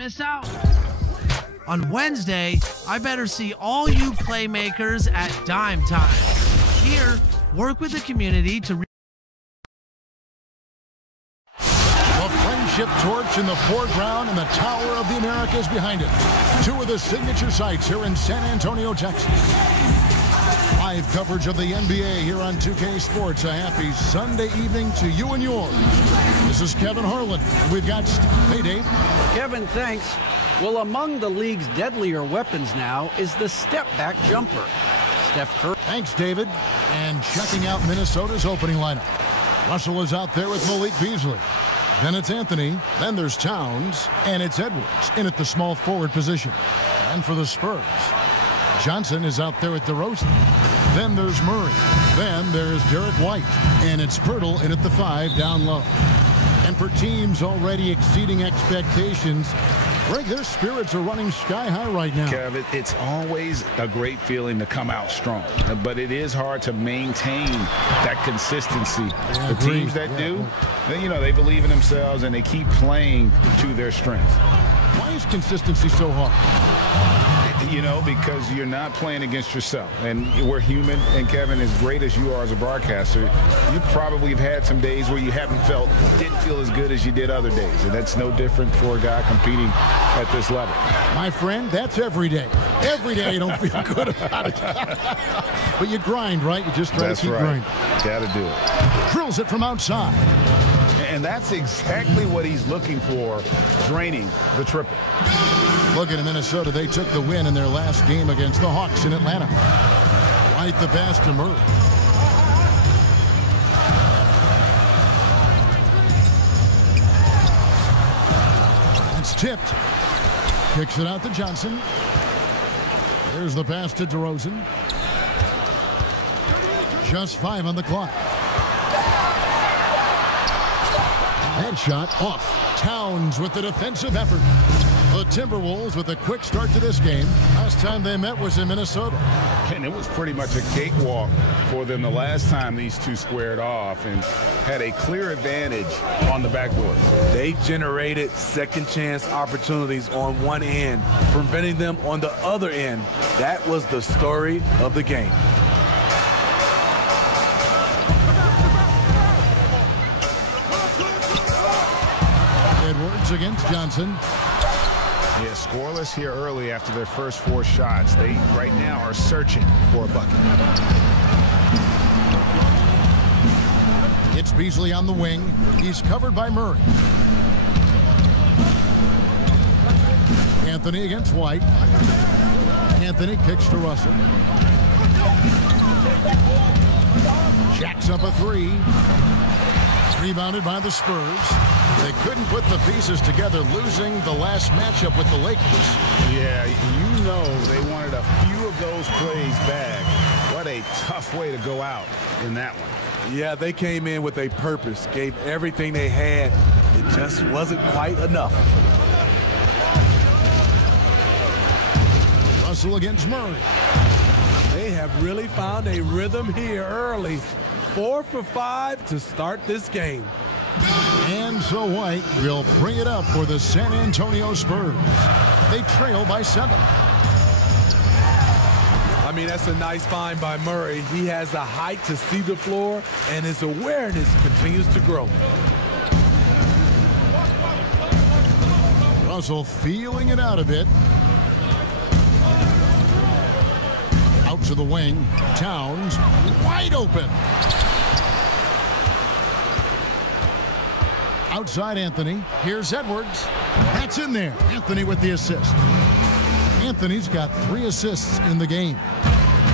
miss out. On Wednesday, I better see all you playmakers at Dime Time. Here, work with the community to The Friendship Torch in the foreground and the Tower of the Americas behind it. Two of the signature sites here in San Antonio, Texas. Live coverage of the NBA here on 2K Sports. A happy Sunday evening to you and yours. This is Kevin Harlan. We've got... Hey, Dave. Kevin, thanks. Well, among the league's deadlier weapons now is the step-back jumper. Steph Curry. Thanks, David. And checking out Minnesota's opening lineup. Russell is out there with Malik Beasley. Then it's Anthony. Then there's Towns. And it's Edwards in at the small forward position. And for the Spurs, Johnson is out there at DeRozan. Then there's Murray. Then there's Derek White. And it's Pirtle in at the 5 down low. And for teams already exceeding expectations, Greg, their spirits are running sky high right now. Kev, it's always a great feeling to come out strong, but it is hard to maintain that consistency. The teams that do, they believe in themselves and they keep playing to their strengths. Why is consistency so hard? Because you're not playing against yourself. And we're human, and Kevin, as great as you are as a broadcaster, you probably have had some days where you didn't feel as good as you did other days. And that's no different for a guy competing at this level. My friend, that's every day. Every day you don't feel good about it. But you grind, right? You just try to keep grinding. Got to do it. Drills it from outside. And that's exactly what he's looking for, draining the triple. Looking at Minnesota, they took the win in their last game against the Hawks in Atlanta. White the pass to Murray. It's tipped. Kicks it out to Johnson. There's the pass to DeRozan. Just 5 on the clock. That shot off. Towns with the defensive effort. The Timberwolves with a quick start to this game. Last time they met was in Minnesota. And it was pretty much a cakewalk for them the last time these two squared off and had a clear advantage on the backboard. They generated second chance opportunities on one end, preventing them on the other end. That was the story of the game. Edwards against Johnson. Yeah, scoreless here early after their first 4 shots. They right now are searching for a bucket. It's Beasley on the wing. He's covered by Murray. Anthony against White. Anthony kicks to Russell. Jacks up a 3. Rebounded by the Spurs. They couldn't put the pieces together, losing the last matchup with the Lakers. Yeah, they wanted a few of those plays back. What a tough way to go out in that one. Yeah, they came in with a purpose, gave everything they had. It just wasn't quite enough. Russell against Murray. They have really found a rhythm here early. 4 for 5 to start this game. And so White will bring it up for the San Antonio Spurs. They trail by 7. I mean, that's a nice find by Murray. He has the height to see the floor, and his awareness continues to grow. Russell feeling it out a bit. Out to the wing. Towns wide open. Outside Anthony. Here's Edwards. That's in there. Anthony with the assist. Anthony's got 3 assists in the game.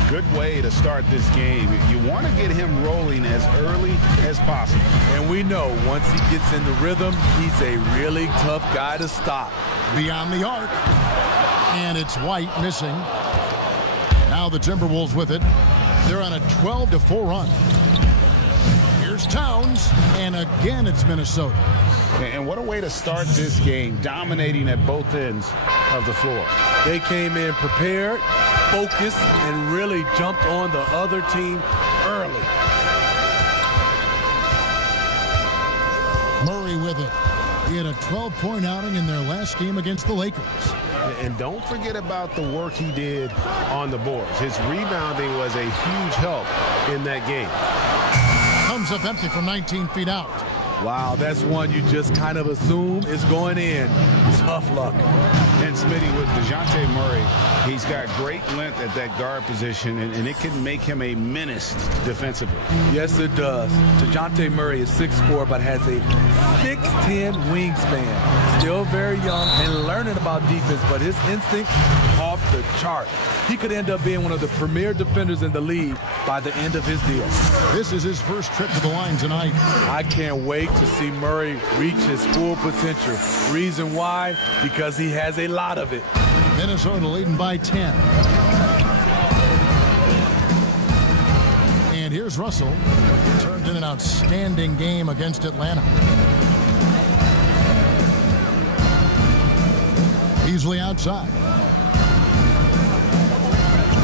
Good way to start this game. You want to get him rolling as early as possible. And we know once he gets in the rhythm, he's a really tough guy to stop. Beyond the arc. And it's White missing. Now the Timberwolves with it. They're on a 12-4 run. Here's Towns, and again it's Minnesota. And what a way to start this game, dominating at both ends of the floor. They came in prepared, focused, and really jumped on the other team early. Murray with it. He had a 12-point outing in their last game against the Lakers. And don't forget about the work he did on the boards. His rebounding was a huge help in that game. Comes up empty from 19 feet out. Wow, that's one you just kind of assume is going in. Tough luck. And Smitty, with DeJounte Murray, he's got great length at that guard position, and it can make him a menace defensively. Yes, it does. DeJounte Murray is 6'4", but has a 6'10" wingspan. Still very young and learning about defense, but his instincts off the chart. He could end up being one of the premier defenders in the league by the end of his deal. This is his first trip to the line tonight. I can't wait to see Murray reach his full potential. Reason why? Because he has a lot of it. Minnesota leading by 10. And here's Russell. Turned in an outstanding game against Atlanta. Beasley outside.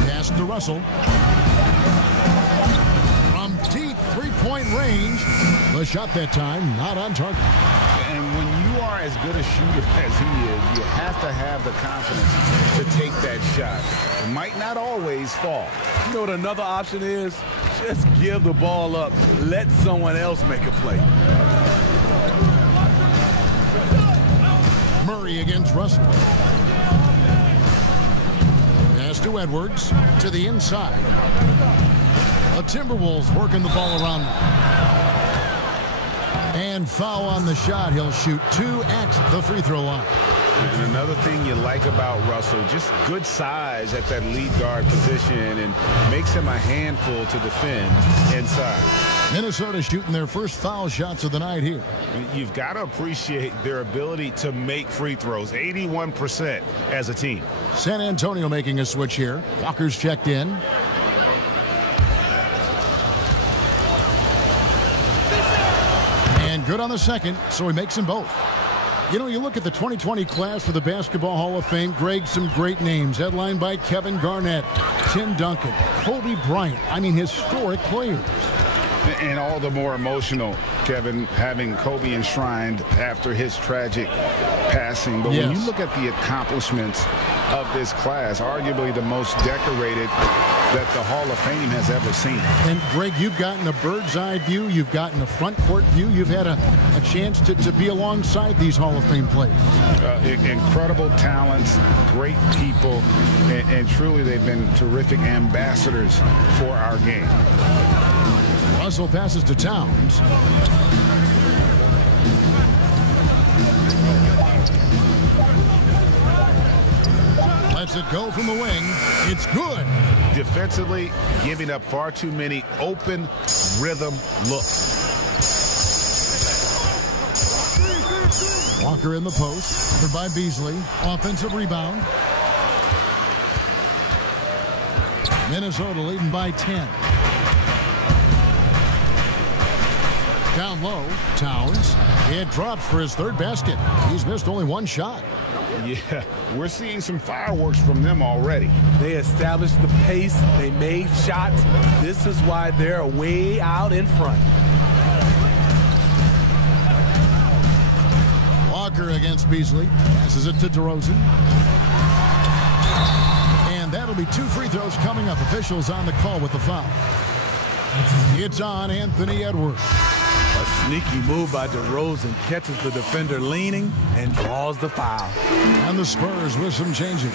Pass to Russell. From deep three-point range. The shot that time not on target. And when you are as good a shooter as he is, you have to have the confidence to take that shot. It might not always fall. You know what another option is? Just give the ball up. Let someone else make a play. Murray against Russell. Pass to Edwards to the inside. The Timberwolves working the ball around now. And foul on the shot. He'll shoot 2 at the free throw line. And another thing you like about Russell, just good size at that lead guard position, and makes him a handful to defend inside. Minnesota shooting their first foul shots of the night here. You've got to appreciate their ability to make free throws, 81% as a team. San Antonio making a switch here. Walker's checked in. And good on the second, so he makes them both. You know, you look at the 2020 class for the Basketball Hall of Fame, Greg, some great names, headlined by Kevin Garnett, Tim Duncan, Kobe Bryant. I mean, historic players. And all the more emotional, Kevin, having Kobe enshrined after his tragic passing. But when you look at the accomplishments of this class, arguably the most decorated that the Hall of Fame has ever seen. And Greg, you've gotten a bird's eye view, you've gotten a front court view, you've had a chance to be alongside these Hall of Fame players. Incredible talents, great people, and truly they've been terrific ambassadors for our game. Russell passes to Towns. Lets it go from the wing. It's good. Defensively, giving up far too many open rhythm looks. Walker in the post, covered by Beasley. Offensive rebound. Minnesota leading by 10. Down low, Towns. It drops for his third basket. He's missed only one shot. Yeah, we're seeing some fireworks from them already. They established the pace. They made shots. This is why they're way out in front. Walker against Beasley. Passes it to DeRozan. And that'll be 2 free throws coming up. Officials on the call with the foul. It's on Anthony Edwards. A sneaky move by DeRozan, catches the defender leaning and draws the foul. And the Spurs with some changes.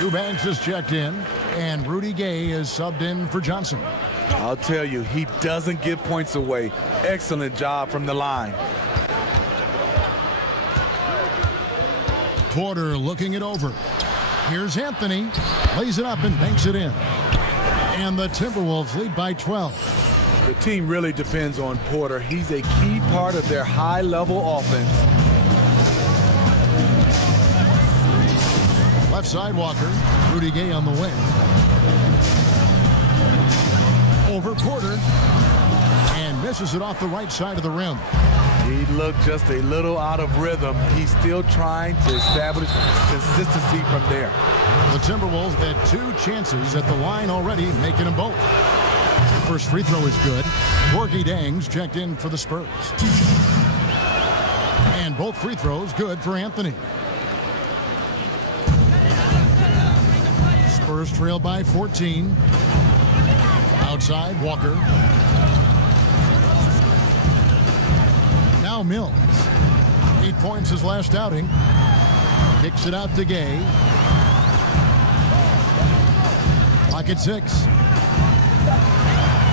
Eubanks is checked in, and Rudy Gay is subbed in for Johnson. I'll tell you, he doesn't give points away. Excellent job from the line. Porter looking it over. Here's Anthony. Lays it up and banks it in. And the Timberwolves lead by 12. The team really depends on Porter. He's a key part of their high-level offense. Left side, Walker. Rudy Gay on the wing. Over Porter. And misses it off the right side of the rim. He looked just a little out of rhythm. He's still trying to establish consistency from there. The Timberwolves had 2 chances at the line already, making them both. First free throw is good. Gorgui Dieng's checked in for the Spurs. And And both free throws good for Anthony. Spurs trail by 14. Outside, Walker. Now Mills. 8 points his last outing. Kicks it out to Gay. Clock at 6.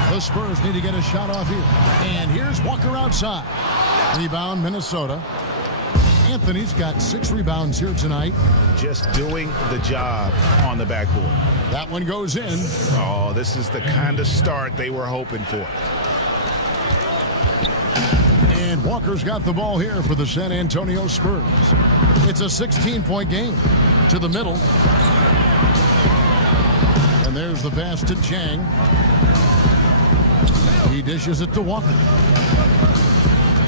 The Spurs need to get a shot off here. And here's Walker outside. Rebound, Minnesota. Anthony's got 6 rebounds here tonight. Just doing the job on the backboard. That one goes in. Oh, this is the kind of start they were hoping for. And Walker's got the ball here for the San Antonio Spurs. It's a 16-point game. To the middle. And there's the pass to Chang. He dishes it to Walker.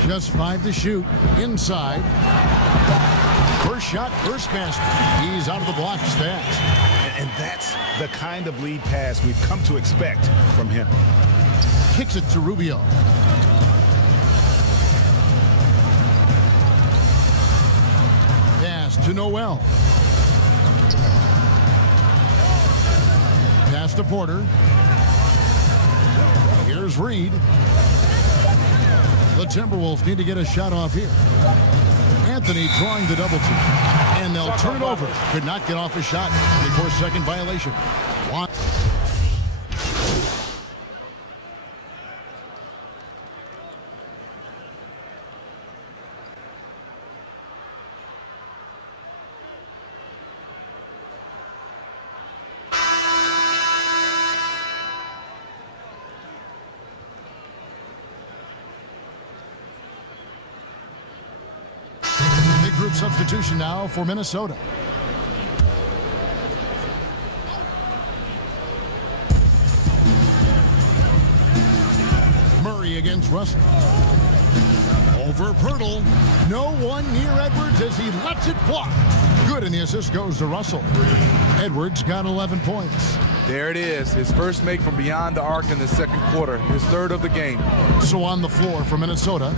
Just 5 to shoot. Inside. First shot, first basket. He's out of the blocks fast. And that's the kind of lead pass we've come to expect from him. Kicks it to Rubio. Pass to Noel. Pass to Porter. Here's Reed. The Timberwolves need to get a shot off here. Anthony drawing the double team. And they'll turn it over. Could not get off a shot. 24-second violation. One. Group substitution now for Minnesota. Murray against Russell. Over Pirtle. No one near Edwards as he lets it fly. Good, and the assist goes to Russell. Edwards got 11 points. There it is. His first make from beyond the arc in the second quarter. His third of the game. So on the floor for Minnesota,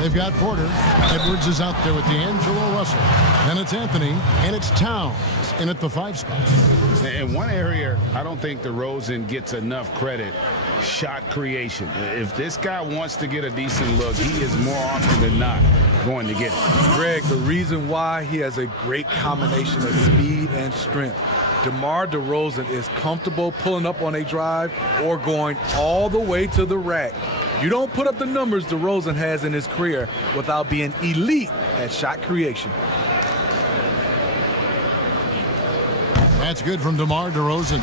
they've got Porter. Edwards is out there with D'Angelo Russell. Then it's Anthony, and it's Towns in at the 5 spot. In one area, I don't think DeRozan gets enough credit. Shot creation. If this guy wants to get a decent look, he is more often than not going to get it. Greg, the reason why he has a great combination of speed and strength. DeMar DeRozan is comfortable pulling up on a drive or going all the way to the rack. You don't put up the numbers DeRozan has in his career without being elite at shot creation. That's good from DeMar DeRozan.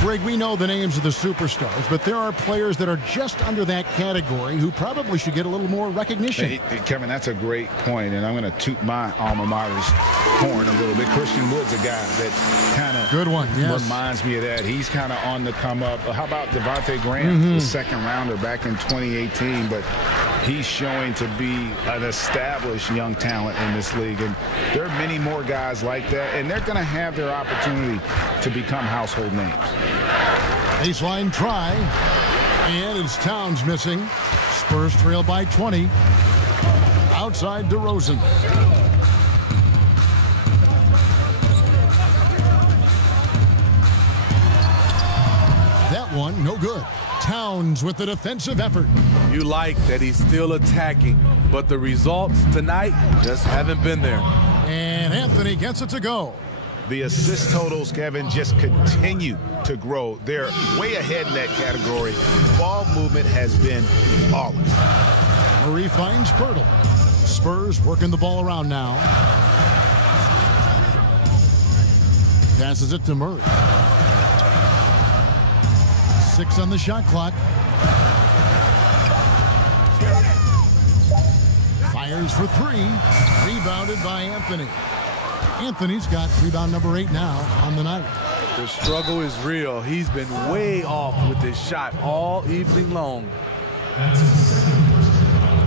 Greg, we know the names of the superstars, but there are players that are just under that category who probably should get a little more recognition. Hey, Kevin, that's a great point, and I'm going to toot my alma mater's horn a little bit. Christian Wood's a guy that kind of good one, yes. Reminds me of that. He's kind of on the come up. How about Devontae Graham, the second rounder back in 2018, but he's showing to be an established young talent in this league, and there are many more guys like that, and they're going to have their opportunity to become household names. Baseline try, and it's Towns missing. Spurs trail by 20. Outside DeRozan. That one, no good. Towns with the defensive effort. You like that he's still attacking, but the results tonight just haven't been there. And Anthony gets it to go. The assist totals, Kevin, just continue to grow. They're way ahead in that category. Ball movement has been flawless. Murray finds Pirtle. Spurs working the ball around now. Passes it to Murray. 6 on the shot clock. Fires for 3. Rebounded by Anthony. Anthony's got rebound number 8 now on the night. The struggle is real. He's been way off with his shot all evening long.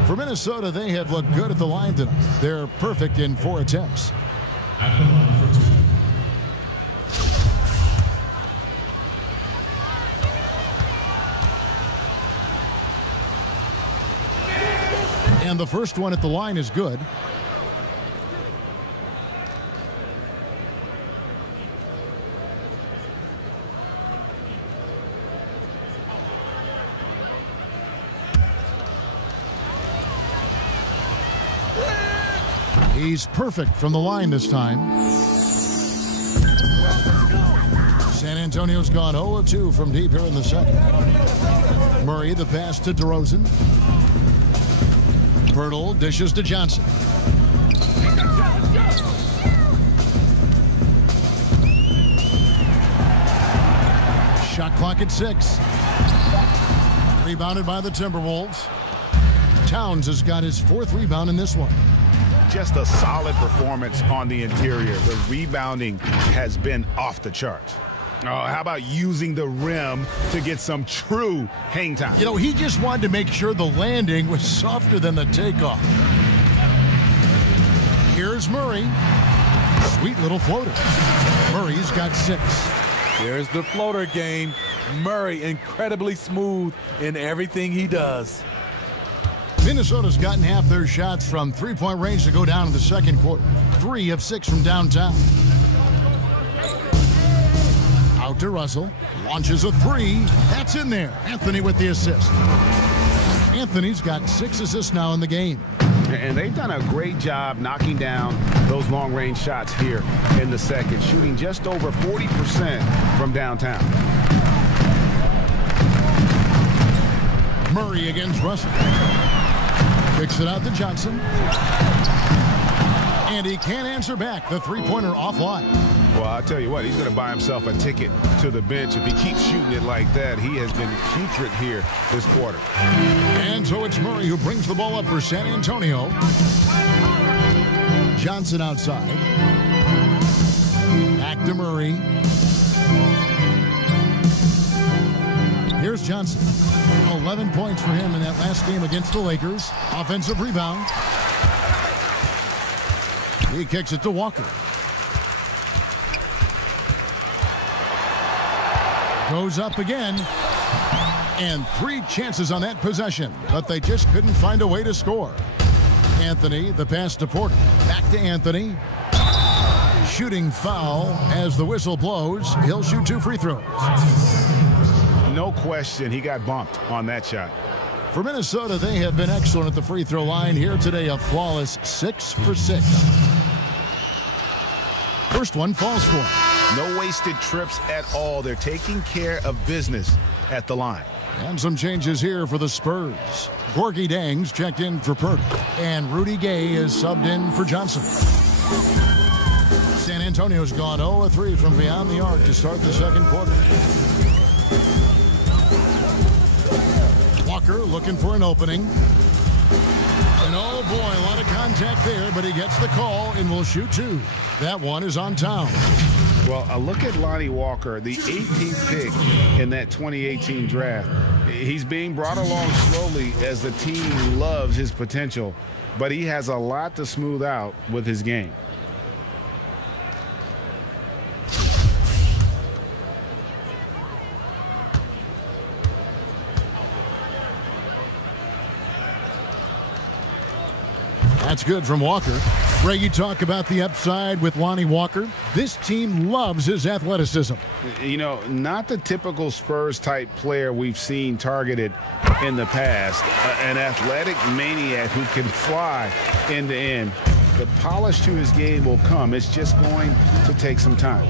For Minnesota, they have looked good at the line tonight. They're perfect in 4 attempts. And the first one at the line is good. He's perfect from the line this time. San Antonio's gone 0 of 2 from deep here in the second. Murray, the pass to DeRozan. Poeltl dishes to Johnson. Shot clock at 6. Rebounded by the Timberwolves. Towns has got his 4th rebound in this one. Just a solid performance on the interior. The rebounding has been off the charts. Oh, how about using the rim to get some true hang time? You know, he just wanted to make sure the landing was softer than the takeoff. Here's Murray. Sweet little floater. Murray's got 6. There's the floater game. Murray incredibly smooth in everything he does. Minnesota's gotten half their shots from three-point range to go down in the second quarter. 3 of 6 from downtown. Out to Russell. Launches a 3. That's in there. Anthony with the assist. Anthony's got 6 assists now in the game. And they've done a great job knocking down those long-range shots here in the second, shooting just over 40% from downtown. Murray against Russell. Kicks it out to Johnson. And he can't answer back. The three-pointer offline. Well, I'll tell you what, he's going to buy himself a ticket to the bench. If he keeps shooting it like that, he has been putrid here this quarter. And so it's Murray who brings the ball up for San Antonio. Johnson outside. Back to Murray. Here's Johnson. 11 points for him in that last game against the Lakers. Offensive rebound. He kicks it to Walker. Goes up again. And 3 chances on that possession, but they just couldn't find a way to score. Anthony, the pass to Porter. Back to Anthony. Shooting foul as the whistle blows. He'll shoot 2 free throws. No question, he got bumped on that shot. For Minnesota, they have been excellent at the free throw line. Here today, a flawless 6 for 6. First one falls for him. No wasted trips at all. They're taking care of business at the line. And some changes here for the Spurs. Gorgui Dieng's checked in for Poeltl. And Rudy Gay is subbed in for Johnson. San Antonio's gone 0 of 3 from beyond the arc to start the second quarter. Walker looking for an opening. And oh boy, a lot of contact there, but he gets the call and will shoot 2. That one is on Towns. Well, a look at Lonnie Walker, the 18th pick in that 2018 draft. He's being brought along slowly as the team loves his potential, but he has a lot to smooth out with his game. That's good from Walker. Ray, you talk about the upside with Lonnie Walker. This team loves his athleticism. You know, not the typical Spurs-type player we've seen targeted in the past. An athletic maniac who can fly end to end. The polish to his game will come. It's just going to take some time.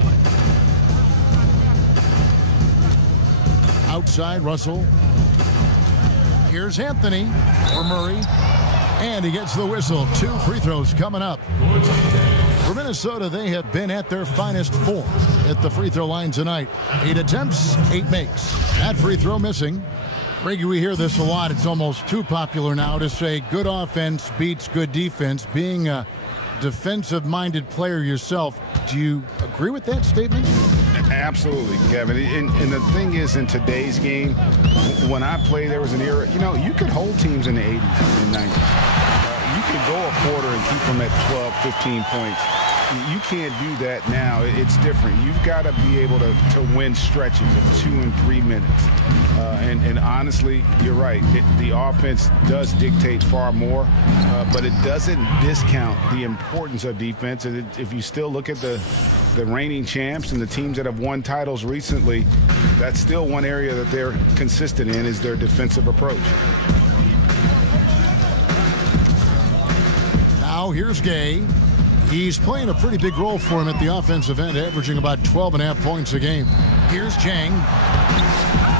Outside, Russell. Here's Anthony for Murray. And he gets the whistle. 2 free throws coming up. For Minnesota, they have been at their finest form at the free throw line tonight. 8 attempts, 8 makes. That free throw missing. Reggie, we hear this a lot. It's almost too popular now to say good offense beats good defense. Being a defensive-minded player yourself, do you agree with that statement? Absolutely, Kevin. And the thing is, in today's game, when I played, there was an era, you know, you could hold teams in the 80s and 90s. You could go a quarter and keep them at 12, 15 points. You can't do that now. It's different. You've got to be able to win stretches of 2 and 3 minutes. And honestly, you're right. The offense does dictate far more, but it doesn't discount the importance of defense. And if you still look at the reigning champs and the teams that have won titles recently, that's still one area that they're consistent in is their defensive approach. Now Now here's Gay. He's playing a pretty big role for him at the offensive end, averaging about 12.5 points a game. Here's Chang.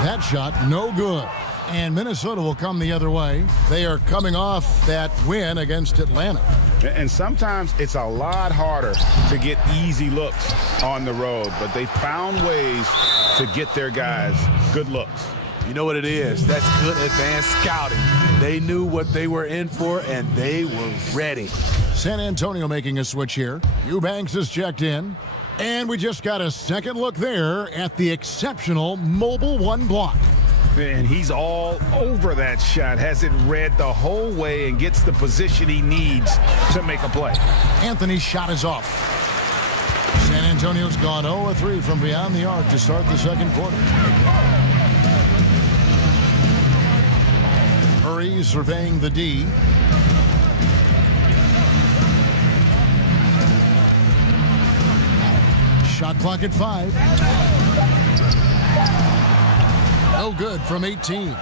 That shot, no good. And Minnesota will come the other way. They are coming off that win against Atlanta. And sometimes it's a lot harder to get easy looks on the road, but they found ways to get their guys good looks. You know what it is? That's good advanced scouting. They knew what they were in for, and they were ready. San Antonio making a switch here. Eubanks is checked in. And we just got a second look there at the exceptional Mobile One block. And he's all over that shot, has it read the whole way and gets the position he needs to make a play. Anthony's shot is off. San Antonio's gone 0-3 from beyond the arc to start the second quarter. Murray surveying the D. Shot clock at 5. No good from 18.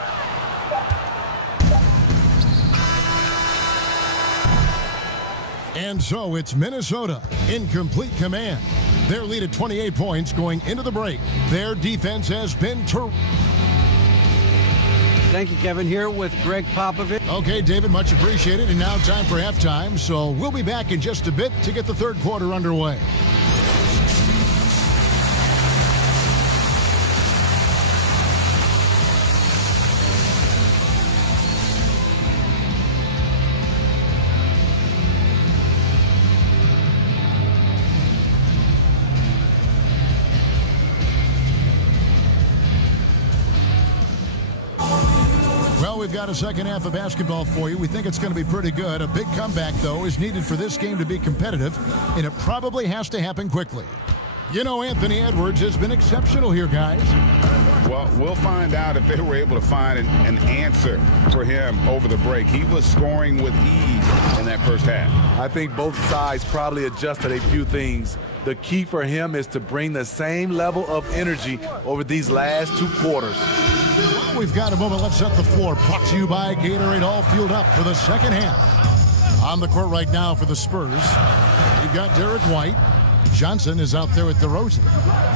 And so it's Minnesota in complete command. Their lead at 28 points going into the break. Their defense has been terrific. Thank you, Kevin. Here with Greg Popovich. Okay, David, much appreciated. And now time for halftime. So we'll be back in just a bit to get the third quarter underway. We've got a second half of basketball for you. We think it's going to be pretty good. A big comeback, though, is needed for this game to be competitive, and it probably has to happen quickly. You know, Anthony Edwards has been exceptional here, guys. Well, we'll find out if they were able to find an answer for him over the break. He was scoring with ease in that first half. I think both sides probably adjusted a few things. The key for him is to bring the same level of energy over these last two quarters. We've got a moment. Let's set the floor. Brought to you by Gatorade, all fueled up for the second half. On the court right now for the Spurs, we've got Derek White. Johnson is out there with DeRozan.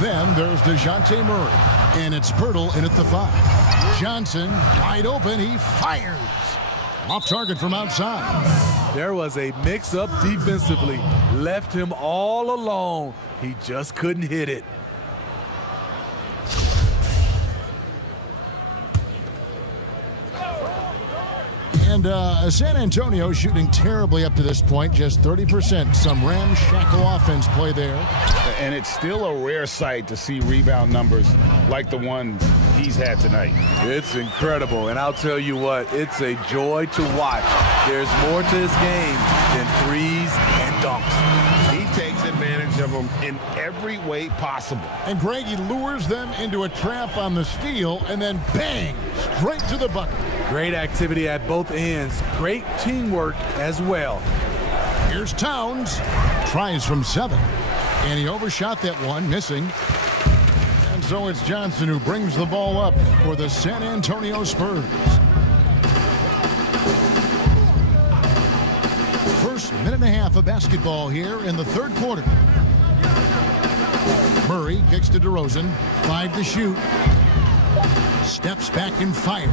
Then there's DeJounte Murray. And it's Poeltl in at the 5. Johnson wide open. He fires. Off target from outside. There was a mix-up defensively. Left him all alone. He just couldn't hit it. And San Antonio shooting terribly up to this point, just 30%. Some ramshackle offense play there. And it's still a rare sight to see rebound numbers like the ones he's had tonight. It's incredible, and I'll tell you what, it's a joy to watch. There's more to his game than threes and dunks. He takes advantage of them in every way possible. And Greg, he lures them into a trap on the steal, and then bang, straight to the bucket. Great activity at both ends. Great teamwork as well. Here's Towns. Tries from 7. And he overshot that one, missing. And so it's Johnson who brings the ball up for the San Antonio Spurs. First minute and a half of basketball here in the third quarter. Murray kicks to DeRozan. 5 to shoot. Steps back and fires.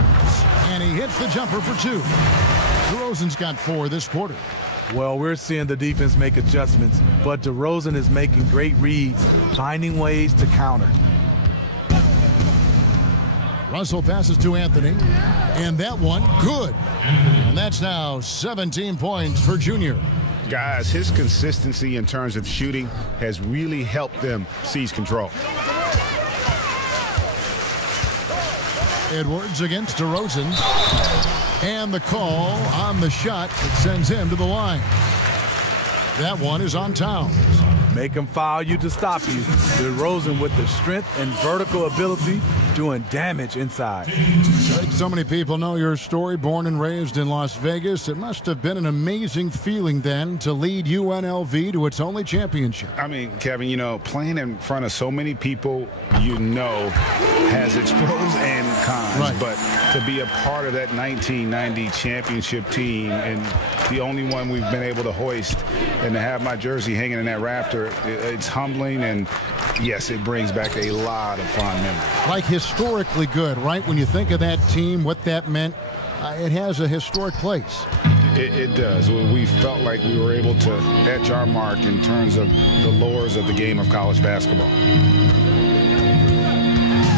And he hits the jumper for 2. DeRozan's got 4 this quarter. Well, we're seeing the defense make adjustments, but DeRozan is making great reads, finding ways to counter. Russell passes to Anthony, and that one, good. And that's now 17 points for Junior. Guys, his consistency in terms of shooting has really helped them seize control. Edwards against DeRozan. And the call on the shot that sends him to the line. That one is on Towns. Make him foul you to stop you. DeRozan with the strength and vertical ability doing damage inside. Like so many people know your story, born and raised in Las Vegas. It must have been an amazing feeling then to lead UNLV to its only championship. I mean, Kevin, you know, playing in front of so many people, you know, has its pros and cons. Right. But to be a part of that 1990 championship team, and the only one we've been able to hoist, and to have my jersey hanging in that rafter, it's humbling, and yes, it brings back a lot of fond memories. Like historically good, right? When you think of that team, what that meant, it has a historic place. It does. We felt like we were able to etch our mark in terms of the lures of the game of college basketball.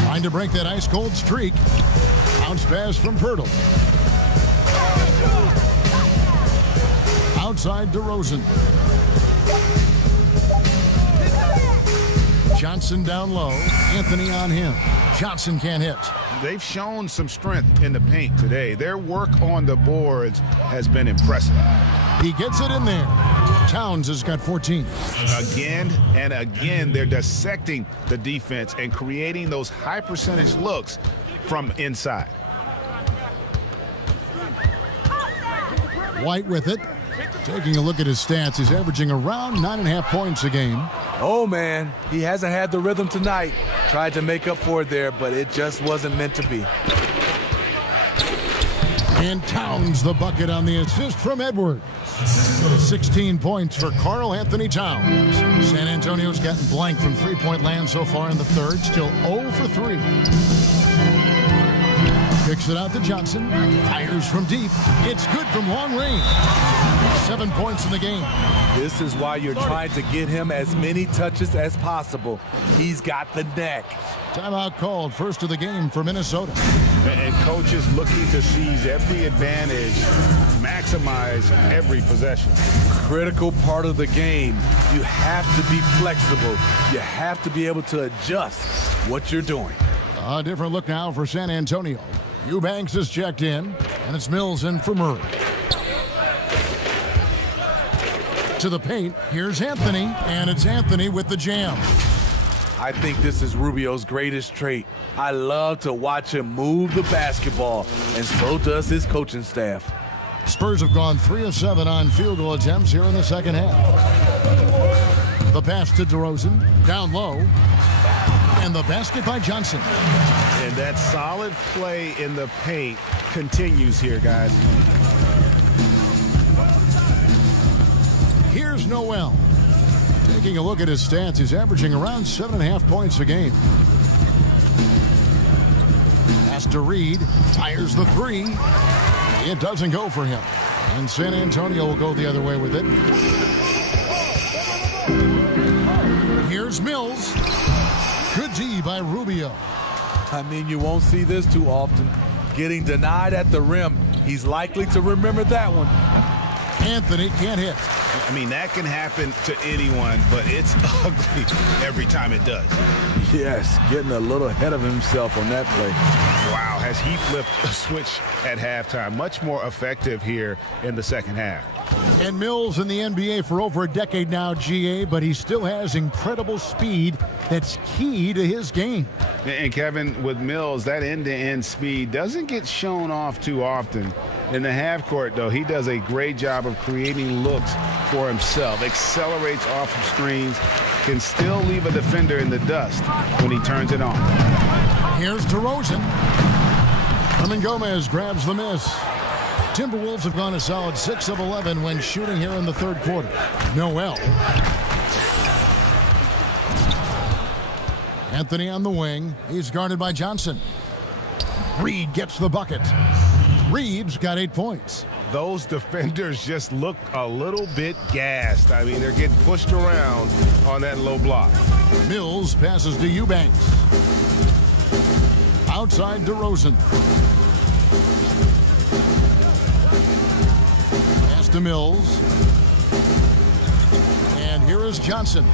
Trying to break that ice-cold streak. Bounce pass from Pirtle. Outside DeRozan. Johnson down low. Anthony on him. Johnson can't hit. They've shown some strength in the paint today. Their work on the boards has been impressive. He gets it in there. Towns has got 14. Again and again, they're dissecting the defense and creating those high percentage looks from inside. White with it. Taking a look at his stats, he's averaging around 9.5 points a game. Oh, man, he hasn't had the rhythm tonight. Tried to make up for it there, but it just wasn't meant to be. And Towns the bucket on the assist from Edwards. 16 points for Karl Anthony Towns. San Antonio's gotten blank from three-point land so far in the third. Still 0 for 3. Kicks it out to Johnson. Fires from deep. It's good from long range. 7 points in the game. This is why you're trying to get him as many touches as possible. He's got the neck. Timeout called. First of the game for Minnesota. And coaches looking to seize every advantage, maximize every possession. Critical part of the game. You have to be flexible. You have to be able to adjust what you're doing. A different look now for San Antonio. Eubanks is checked in, and it's Mills in for Murray. To the paint, here's Anthony, and it's Anthony with the jam. I think this is Rubio's greatest trait. I love to watch him move the basketball, and so does his coaching staff. Spurs have gone 3 of 7 on field goal attempts here in the second half. The pass to DeRozan, down low, and the basket by Johnson. And that solid play in the paint continues here, guys. Here's Noel. Taking a look at his stats, he's averaging around 7.5 points a game. Pass to Reed, fires the three. It doesn't go for him. And San Antonio will go the other way with it. Here's Mills. Good D by Rubio. I mean, you won't see this too often. Getting denied at the rim. He's likely to remember that one. Anthony can't hit. I mean, that can happen to anyone, but it's ugly every time it does. Yes, getting a little ahead of himself on that play. Wow, has he flipped a switch at halftime? Much more effective here in the second half. And Mills in the NBA for over a decade now, GA, but he still has incredible speed that's key to his game. And Kevin, with Mills, that end-to-end speed doesn't get shown off too often. In the half court, though, he does a great job of creating looks for himself, accelerates off of screens, can still leave a defender in the dust when he turns it on. Here's DeRozan. Hernan Gomez grabs the miss. Timberwolves have gone a solid 6 of 11 when shooting here in the third quarter. Noel. Anthony on the wing. He's guarded by Johnson. Reed gets the bucket. Reed's got 8 points. Those defenders just look a little bit gassed. I mean, they're getting pushed around on that low block. Mills passes to Eubanks. Outside DeRozan. Pass to Mills. And here is Johnson.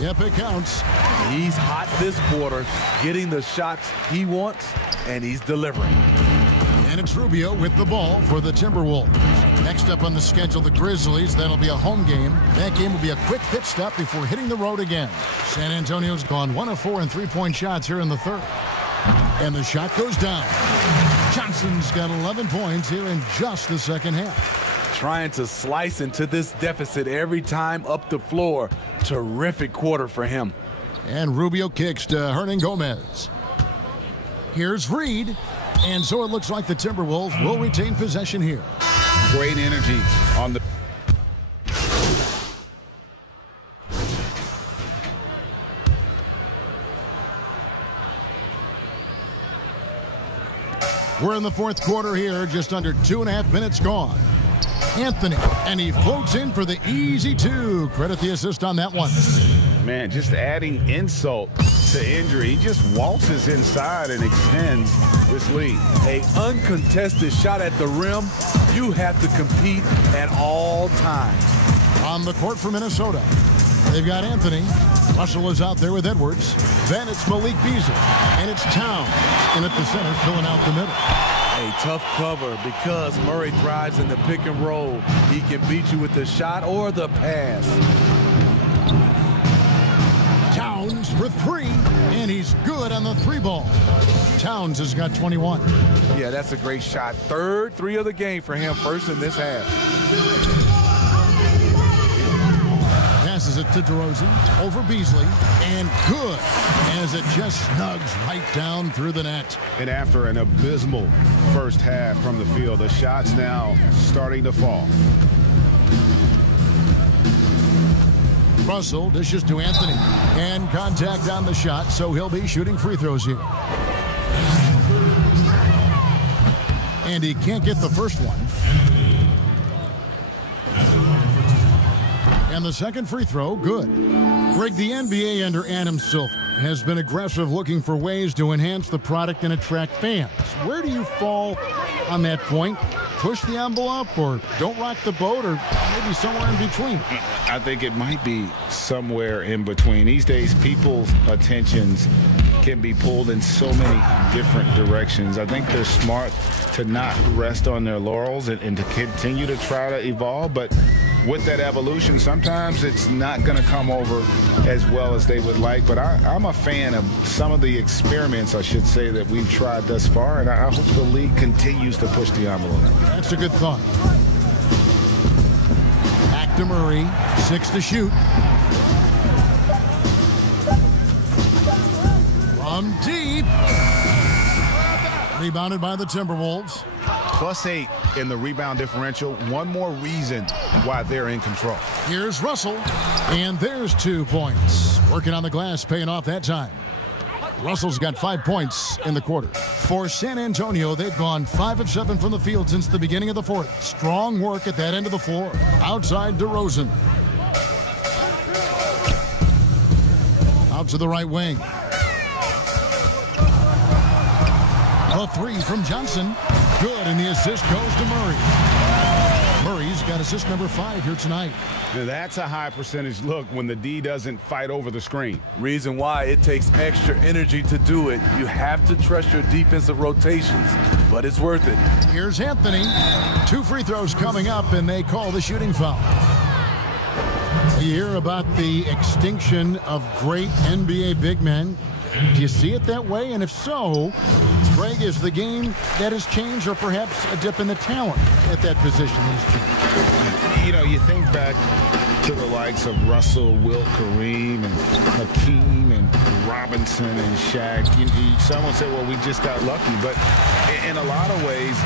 Yep, it counts. He's hot this quarter, getting the shots he wants, and he's delivering. And it's Rubio with the ball for the Timberwolves. Next up on the schedule, the Grizzlies. That'll be a home game. That game will be a quick pit stop before hitting the road again. San Antonio's gone 1 of 4 in three-point shots here in the third. And the shot goes down. Johnson's got 11 points here in just the second half. Trying to slice into this deficit every time up the floor. Terrific quarter for him. And Rubio kicks to Hernangomez. Here's Reed. And so it looks like the Timberwolves will retain possession here. Great energy on the... We're in the fourth quarter here, just under 2.5 minutes gone. Anthony, and he floats in for the easy two. Credit the assist on that one. Man, just adding insult to injury. He just waltzes inside and extends this lead. An uncontested shot at the rim. You have to compete at all times. On the court for Minnesota, they've got Anthony. Russell is out there with Edwards. Then it's Malik Beasley. And it's Towns in at the center, filling out the middle. A tough cover because Murray thrives in the pick and roll. He can beat you with the shot or the pass. Towns for three, and he's good on the three ball. Towns has got 21. Yeah, that's a great shot. Third three of the game for him, first in this half. Passes it to DeRozan, over Beasley, and good as it just snugs right down through the net. And after an abysmal first half from the field, the shots now starting to fall. Russell dishes to Anthony, and contact on the shot, so he'll be shooting free throws here. And he can't get the first one. And the second free throw, good. Greg, the NBA under Adam Silver has been aggressive, looking for ways to enhance the product and attract fans. Where do you fall on that point? Push the envelope, or don't rock the boat, or maybe somewhere in between? I think it might be somewhere in between. These days, people's attentions can be pulled in so many different directions. I think they're smart to not rest on their laurels and to continue to try to evolve, but with that evolution, sometimes it's not going to come over as well as they would like. But I'm a fan of some of the experiments, I should say, that we've tried thus far, and I hope the league continues to push the envelope. That's a good thought. Back to Murray, 6 to shoot. From deep. Rebounded by the Timberwolves. +8 in the rebound differential. One more reason why they're in control. Here's Russell, and there's 2 points. Working on the glass, paying off that time. Russell's got 5 points in the quarter. For San Antonio, they've gone 5 of 7 from the field since the beginning of the fourth. Strong work at that end of the floor. Outside DeRozan. Out to the right wing. A 3 from Johnson. Good, and the assist goes to Murray. Murray's got assist number 5 here tonight. Now that's a high percentage look when the D doesn't fight over the screen. Reason why it takes extra energy to do it. You have to trust your defensive rotations, but it's worth it. Here's Anthony. 2 free throws coming up, and they call the shooting foul. You hear about the extinction of great NBA big men. Do you see it that way? And if so, Greg, is the game that has changed, or perhaps a dip in the talent at that position in his team? You know, you think back to the likes of Russell, Wilt, Kareem, and Hakeem, and Robinson, and Shaq. Someone said, well, we just got lucky. But in a lot of ways,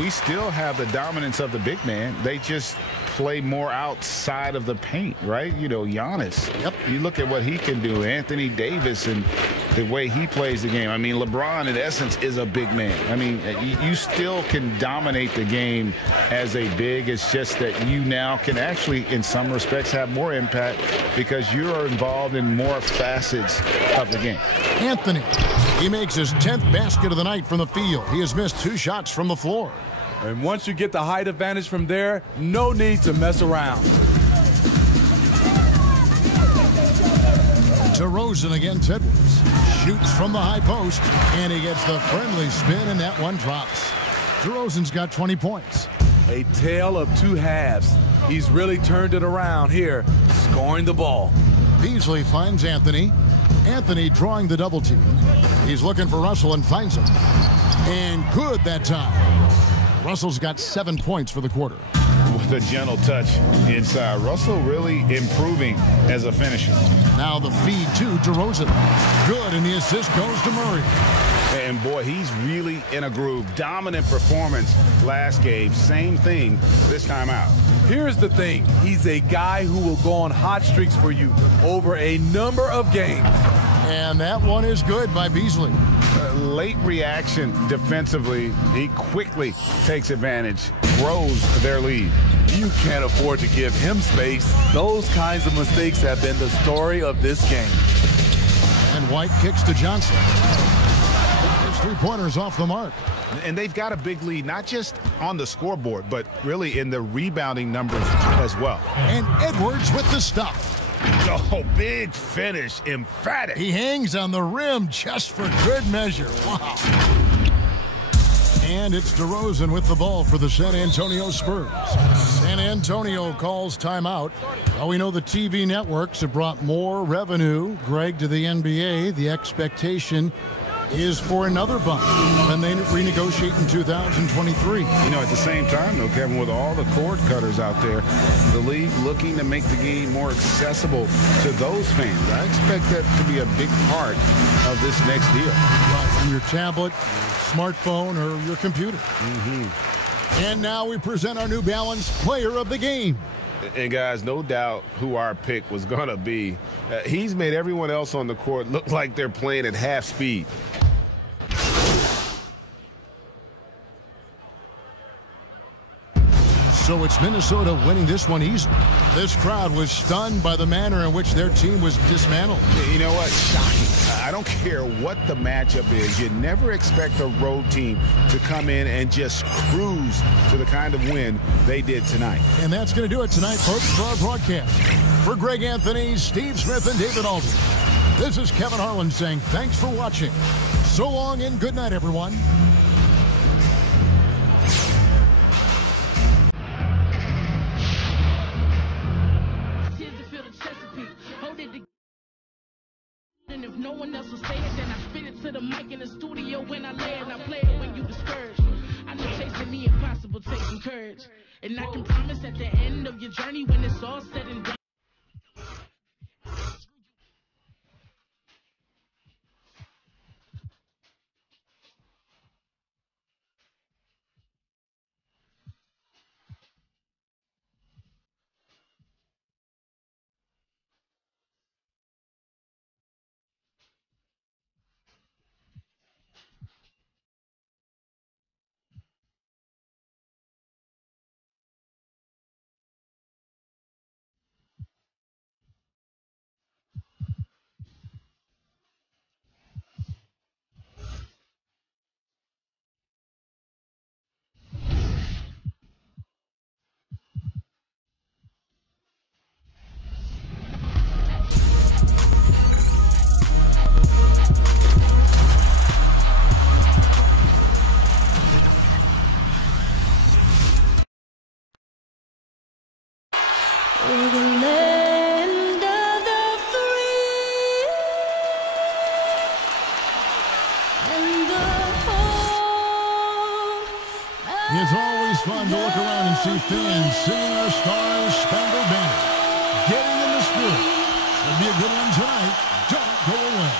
we still have the dominance of the big man. They just play more outside of the paint, right? You know, Giannis. Yep. You look at what he can do. Anthony Davis and the way he plays the game. I mean, LeBron, in essence, is a big man. I mean, you still can dominate the game as a big. It's just that you now can actually, in some respects, have more impact because you're involved in more facets of the game. Anthony, he makes his 10th basket of the night from the field. He has missed 2 shots from the floor. And once you get the height advantage from there, no need to mess around. DeRozan against Edwards. Shoots from the high post, and he gets the friendly spin, and that one drops. DeRozan's got 20 points. A tale of 2 halves. He's really turned it around here, scoring the ball. Beasley finds Anthony. Anthony drawing the double team. He's looking for Russell and finds him. And good that time. Russell's got 7 points for the quarter. the gentle touch inside. Russell really improving as a finisher. Now the feed to DeRozan. Good, and the assist goes to Murray. And boy, he's really in a groove. Dominant performance last game. Same thing this time out. Here's the thing. He's a guy who will go on hot streaks for you over a number of games. And that one is good by Beasley. Late reaction defensively. He quickly takes advantage, grows their lead. You can't afford to give him space. Those kinds of mistakes have been the story of this game. And White kicks to Johnson. His three-pointers off the mark. And they've got a big lead, not just on the scoreboard, but really in the rebounding numbers as well. And Edwards with the stuff. Oh, big finish, emphatic. He hangs on the rim just for good measure. Wow. And it's DeRozan with the ball for the San Antonio Spurs. San Antonio calls timeout. Well, we know the TV networks have brought more revenue, Greg, to the NBA. The expectation is for another bump when they renegotiate in 2023. You know, at the same time, though, Kevin, with all the cord cutters out there, the league looking to make the game more accessible to those fans. I expect that to be a big part of this next deal. Right, on your tablet, your smartphone, or your computer. And now we present our New Balance Player of the Game. And, guys, no doubt who our pick was going to be. He's made everyone else on the court look like they're playing at half speed. So it's Minnesota winning this one easily. This crowd was stunned by the manner in which their team was dismantled. You know what? Shocking. I don't care what the matchup is. You never expect a road team to come in and just cruise to the kind of win they did tonight. And that's going to do it tonight, folks, for our broadcast. For Greg Anthony, Steve Smith, and David Aldridge, this is Kevin Harlan saying thanks for watching. So long and good night, everyone. And if no one else will say it, then I spit it to the mic in the studio when I lay and I play it when you discouraged. I know chasing the impossible takes some courage. And I can promise at the end of your journey when it's all said and done. It's always fun to look around and see fans singing our Star Spangled Banner. Getting in the spirit. It'll be a good one tonight. Don't go away.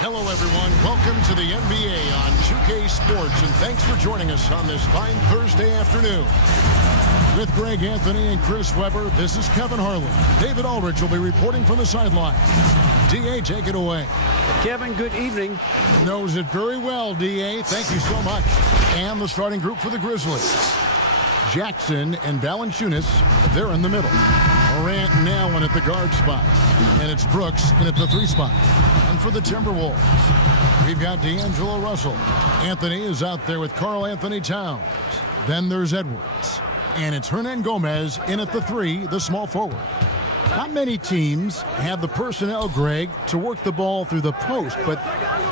Hello, everyone. Welcome to the NBA on 2K Sports, and thanks for joining us on this fine Thursday afternoon. With Greg Anthony and Chris Webber, this is Kevin Harlan. David Aldridge will be reporting from the sideline. D.A., take it away. Kevin, good evening. Knows it very well, D.A. Thank you so much. And the starting group for the Grizzlies. Jackson and Valanciunas, they're in the middle. Morant and Allen at the guard spot. And it's Brooks in at the 3 spot. And for the Timberwolves, we've got D'Angelo Russell. Anthony is out there with Karl Anthony Towns. Then there's Edwards. And it's Hernan Gomez in at the 3, the small forward. Not many teams have the personnel, Greg, to work the ball through the post, but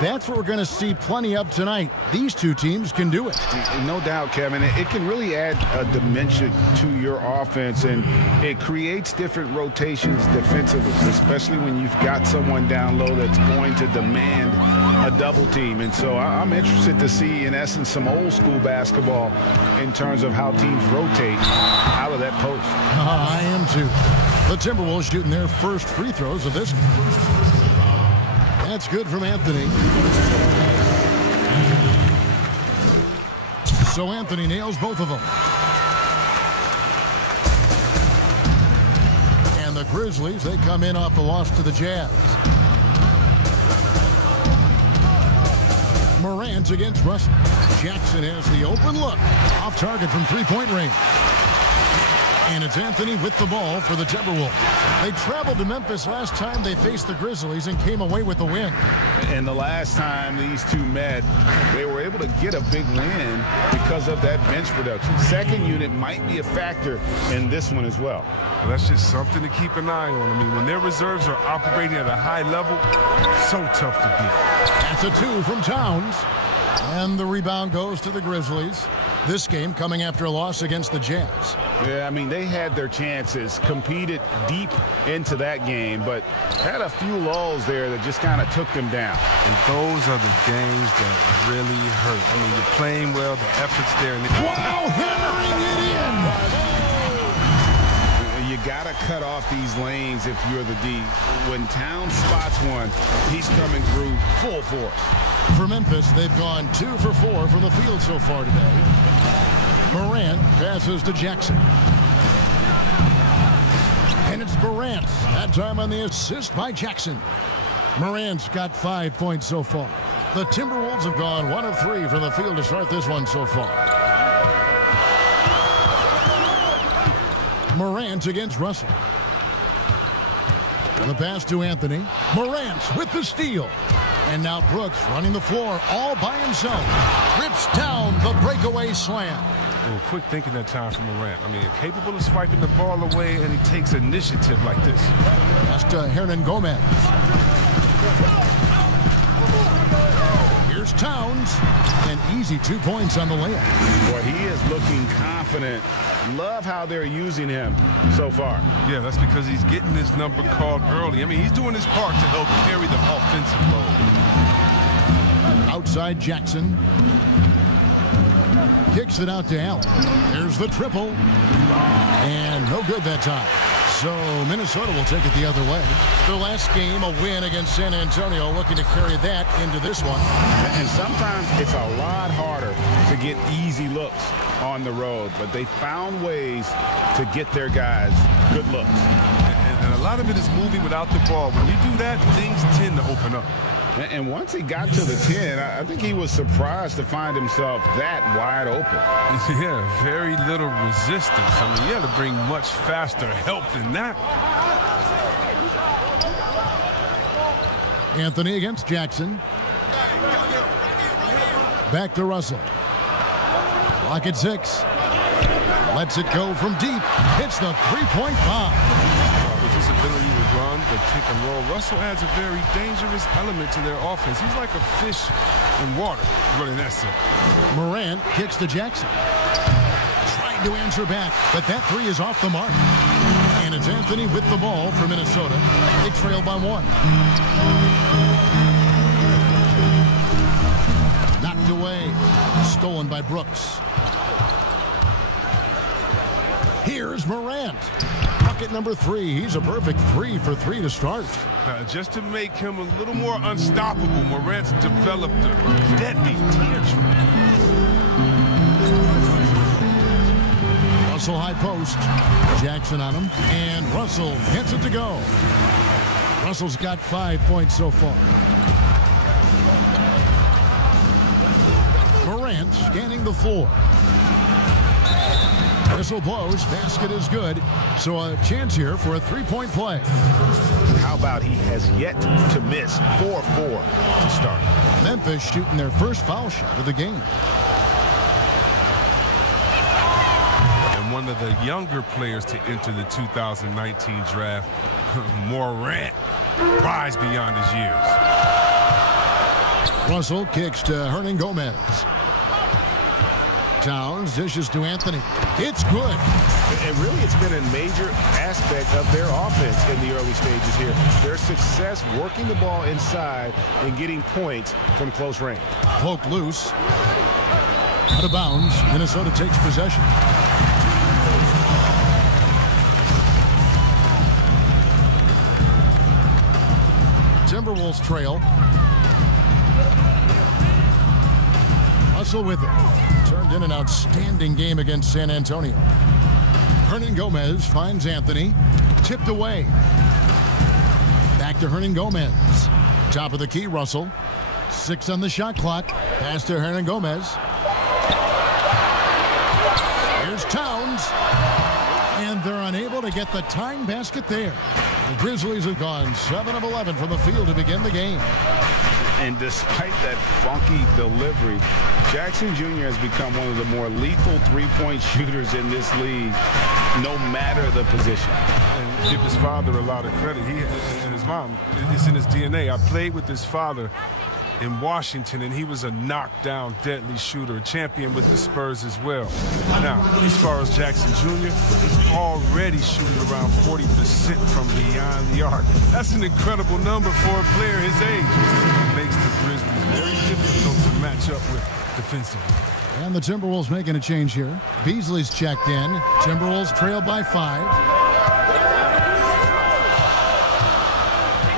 that's what we're going to see plenty of tonight. These two teams can do it. No doubt, Kevin. It can really add a dimension to your offense, and it creates different rotations defensively, especially when you've got someone down low that's going to demand a double team. And so I'm interested to see, in essence, some old school basketball in terms of how teams rotate out of that post. I am too. The Timberwolves shooting their first free throws of this. That's good from Anthony. So Anthony nails both of them. And the Grizzlies, they come in off the loss to the Jazz. Morant against Russell. Jackson has the open look. Off target from three-point range. And it's Anthony with the ball for the Timberwolves. They traveled to Memphis last time they faced the Grizzlies and came away with the win. And the last time these two met, they were able to get a big win because of that bench production. Second unit might be a factor in this one as well. Well, that's just something to keep an eye on. I mean, when their reserves are operating at a high level, so tough to beat. That's a 2 from Towns. And the rebound goes to the Grizzlies. This game coming after a loss against the Jazz. Yeah, I mean, they had their chances, competed deep into that game, but had a few lulls there that just kind of took them down. And those are the games that really hurt. I mean, you're playing well, the effort's there. And wow, hammering it in! You got to cut off these lanes if you're the D. When Towns spots one, he's coming through full force. For Memphis, they've gone 2 for 4 from the field so far today. Morant passes to Jackson. And it's Morant. That time on the assist by Jackson. Morant's got 5 points so far. The Timberwolves have gone 1 of 3 from the field to start this one so far. Morant against Russell. The pass to Anthony. Morant with the steal. And now Brooks running the floor all by himself. Rips down the breakaway slam. Oh, quick thinking that time from Morant. I mean, capable of swiping the ball away, and he takes initiative like this. Pass to Hernan Gomez. Here's Towns. And easy 2 points on the layup. Boy, he is looking confident. Love how they're using him so far. Yeah, that's because he's getting his number called early. I mean, he's doing his part to help carry the offensive load. Outside Jackson. Kicks it out to Allen. There's the triple. And no good that time. So Minnesota will take it the other way. Their last game, a win against San Antonio, looking to carry that into this one. And sometimes it's a lot harder to get easy looks on the road, but they found ways to get their guys good looks. And a lot of it is moving without the ball. When you do that, things tend to open up. And once he got to the 10, I think he was surprised to find himself that wide open. Yeah, very little resistance. I mean, you had to bring much faster help than that. Anthony against Jackson. Back to Russell. Clock at 6. Lets it go from deep. Hits the three-point bomb. With his ability to run the pick and roll, Russell adds a very dangerous element to their offense. He's like a fish in water running that set. Morant kicks to Jackson. Trying to answer back, but that three is off the mark. And it's Anthony with the ball for Minnesota. They trail by 1. Knocked away. Stolen by Brooks. Here's Morant. Bucket number 3. He's a perfect 3 for 3 to start. Just to make him a little more unstoppable, Morant's developed a deadly tantrum. Russell high post. Jackson on him. And Russell hits it to go. Russell's got 5 points so far. Morant scanning the floor. Whistle blows. Basket is good. So a chance here for a three-point play. How about he has yet to miss 4-4 to start. Memphis shooting their first foul shot of the game. And one one of the younger players to enter the 2019 draft. Morant rise beyond his years. Russell kicks to Hernangomez. Towns dishes to Anthony. It's good. And really, it's been a major aspect of their offense in the early stages here. Their success working the ball inside and getting points from close range. Poke loose. Out of bounds. Minnesota takes possession. Timberwolves trail. Russell with it. Turned in an outstanding game against San Antonio. Hernangomez finds Anthony. Tipped away. Back to Hernangomez. Top of the key, Russell. 6 on the shot clock. Pass to Hernangomez. Here's Towns. And they're unable to get the tying basket there. The Grizzlies have gone 7 of 11 from the field to begin the game. And despite that funky delivery, Jackson Jr. has become one of the more lethal three-point shooters in this league, no matter the position. And give his father a lot of credit. He and his mom, it's in his DNA. I played with his father in Washington, and he was a knockdown, deadly shooter, a champion with the Spurs as well. Now, as far as Jackson Jr., he's already shooting around 40% from beyond the arc. That's an incredible number for a player his age. It makes the Grizzlies very difficult to match up with defensively. And the Timberwolves making a change here. Beasley's checked in. Timberwolves trail by 5.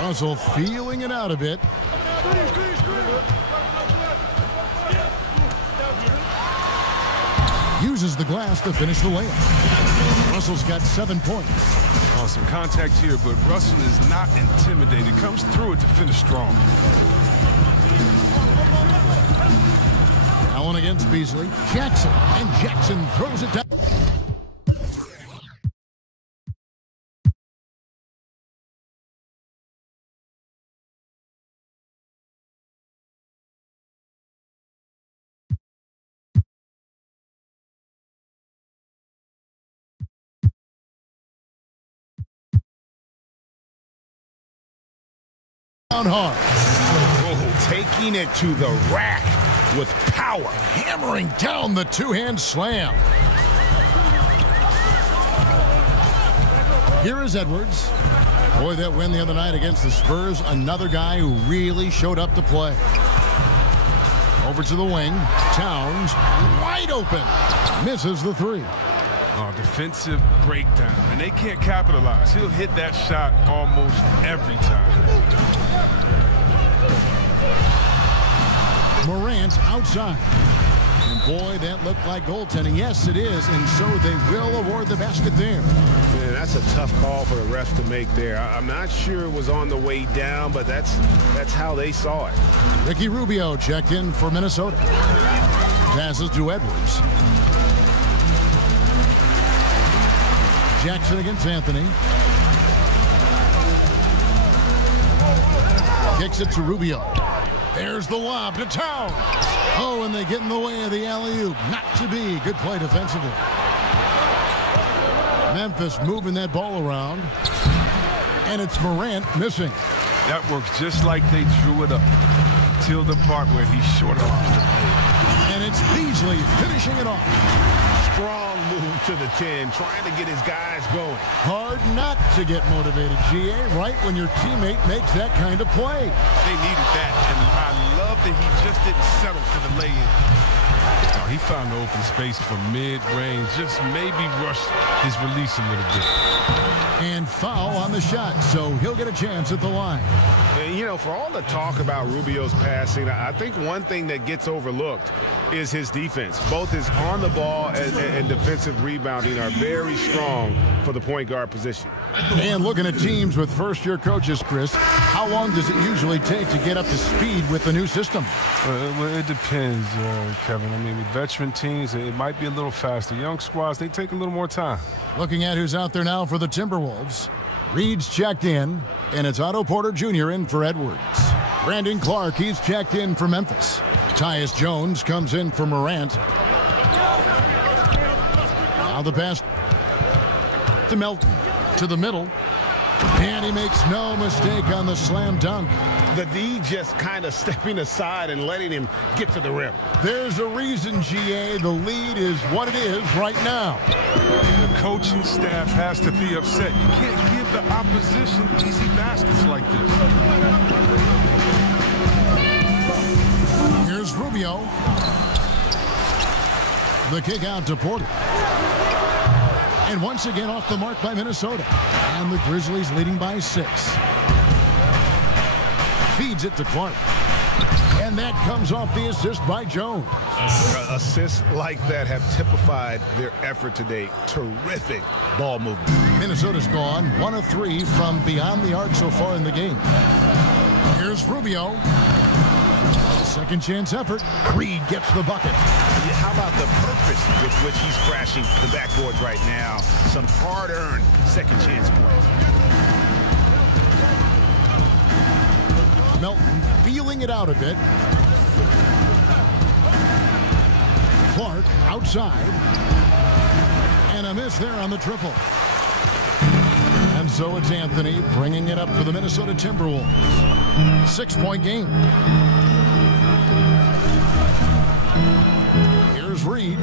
Russell feeling it out a bit. Uses the glass to finish the layup. Russell's got 7 points. Some contact here, but Russell is not intimidated. Comes through it to finish strong. Allen against Beasley. Jackson. And Jackson throws it down. Down hard. Oh, taking it to the rack with power. Hammering down the two-hand slam. Here is Edwards. Boy, that win the other night against the Spurs. Another guy who really showed up to play. Over to the wing. Towns wide open. Misses the 3. Defensive breakdown, and they can't capitalize. He'll hit that shot almost every time. Morant outside. And boy, that looked like goaltending. Yes, it is, and so they will award the basket there. Man, that's a tough call for the refs to make there. I'm not sure it was on the way down, but that's how they saw it. Ricky Rubio checked in for Minnesota. Passes to Edwards. Jackson against Anthony. Kicks it to Rubio. There's the lob to Towns. Oh, and they get in the way of the alley-oop. Not to be. Good play defensively. Memphis moving that ball around. And it's Morant missing. That works just like they drew it up till the part where he short off the play. And it's Beasley finishing it off. Strong move to the 10, trying to get his guys going. Hard not to get motivated, GA, right when your teammate makes that kind of play. They needed that, and I love that he just didn't settle for the lay-in. Oh, he found the open space for mid-range, just maybe rushed his release a little bit. And foul on the shot, so he'll get a chance at the line. And, you know, for all the talk about Rubio's passing, I think one thing that gets overlooked is his defense. Both his on the ball and defensive rebounding are very strong for the point guard position. And looking at teams with first-year coaches, Chris, how long does it usually take to get up to speed with the new system? Well, it depends, Kevin. I mean, with veteran teams, it might be a little faster. Young squads, they take a little more time. Looking at who's out there now for the Timberwolves. Reed's checked in, and it's Otto Porter Jr. in for Edwards. Brandon Clark, he's checked in for Memphis. Tyus Jones comes in for Morant. Now the pass to Melton. To the middle. And he makes no mistake on the slam dunk. The D just kind of stepping aside and letting him get to the rim. There's a reason, GA. The lead is what it is right now. The coaching staff has to be upset. You can't give the opposition easy baskets like this. Here's Rubio. The kick out to Porter. And once again off the mark by Minnesota. And the Grizzlies leading by 6. Feeds it to Clark. And that comes off the assist by Jones. Assists like that have typified their effort today. Terrific ball movement. Minnesota's gone 1 of 3 from beyond the arc so far in the game. Here's Rubio. Second chance effort. Reed gets the bucket. How about the purpose with which he's crashing the backboards right now? Some hard-earned second chance points. Melton feeling it out a bit. Clark outside. And a miss there on the triple. And so it's Anthony bringing it up for the Minnesota Timberwolves. 6-point game. Here's Reed.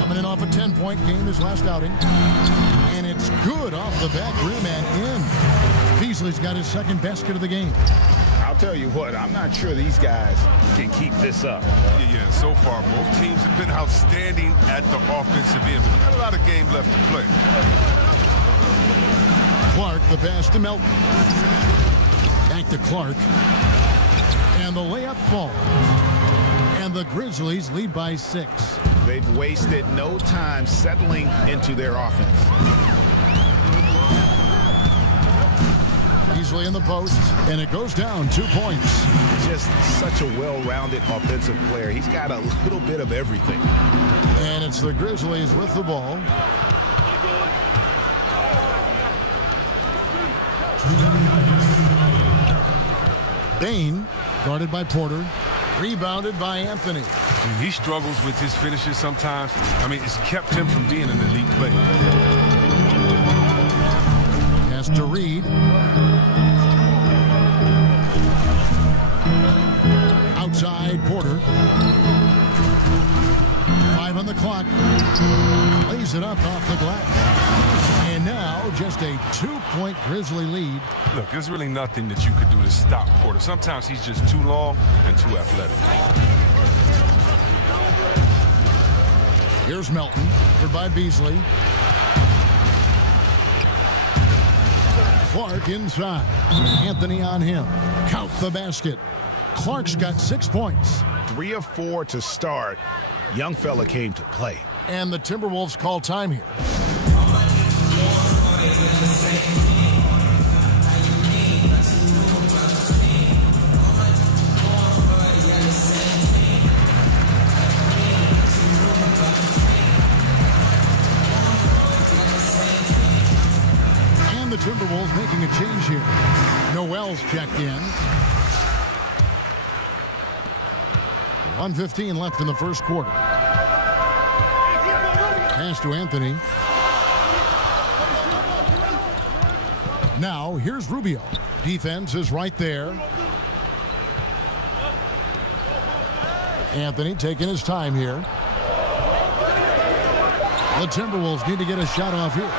Coming in off a 10-point game his last outing. And it's good off the back rim and in. Beasley's got his second basket of the game. I'll tell you what, I'm not sure these guys can keep this up. Yeah, so far both teams have been outstanding at the offensive end, but not a lot of game left to play. Clark, the pass to Melton. Back to Clark. And the layup falls. And the Grizzlies lead by 6. They've wasted no time settling into their offense. Easily in the post, and it goes down 2 points. Just such a well-rounded offensive player. He's got a little bit of everything. And it's the Grizzlies with the ball. Bane, guarded by Porter, rebounded by Anthony. He struggles with his finishes sometimes. I mean, it's kept him from being an elite player. Pass to Reed. Outside, Porter. 5 on the clock. Lays it up off the glass. And now just a 2-point Grizzly lead. Look, there's really nothing that you could do to stop Porter. Sometimes he's just too long and too athletic. Here's Melton, covered by Beasley. Clark inside. Anthony on him. Count the basket. Clark's got 6 points. 3 of 4 to start. Young fella came to play. And the Timberwolves call time here. And the Timberwolves making a change here. Noel's checked in. 1:15 left in the first quarter. Pass to Anthony. Now, here's Rubio. Defense is right there. Anthony taking his time here. The Timberwolves need to get a shot off here.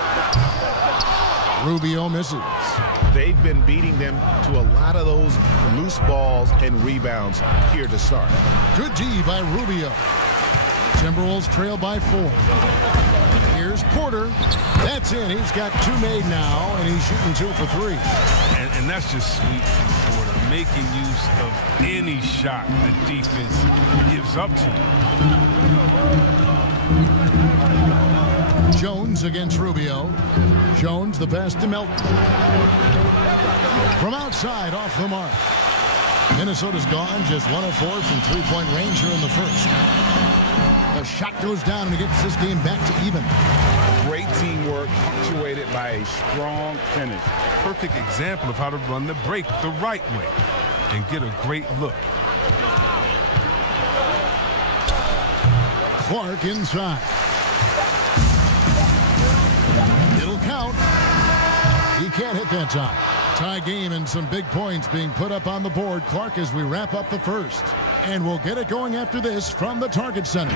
Rubio misses. They've been beating them to a lot of those loose balls and rebounds here to start. Good D by Rubio. Timberwolves trail by 4. Here's Porter. That's in. He's got 2 made now, and he's shooting 2 for 3. And that's just sweet from Porter, making use of any shot the defense gives up to him. Jones against Rubio. Jones, the pass to Melton. From outside, off the mark. Minnesota's gone just 1 of 4 from 3-point range here in the first. The shot goes down and it gets this game back to even. Great teamwork punctuated by a strong finish. Perfect example of how to run the break the right way and get a great look. Clark inside. It'll count. can't hit that time. Tie game and some big points being put up on the board, Clark, as we wrap up the first. And we'll get it going after this from the Target Center.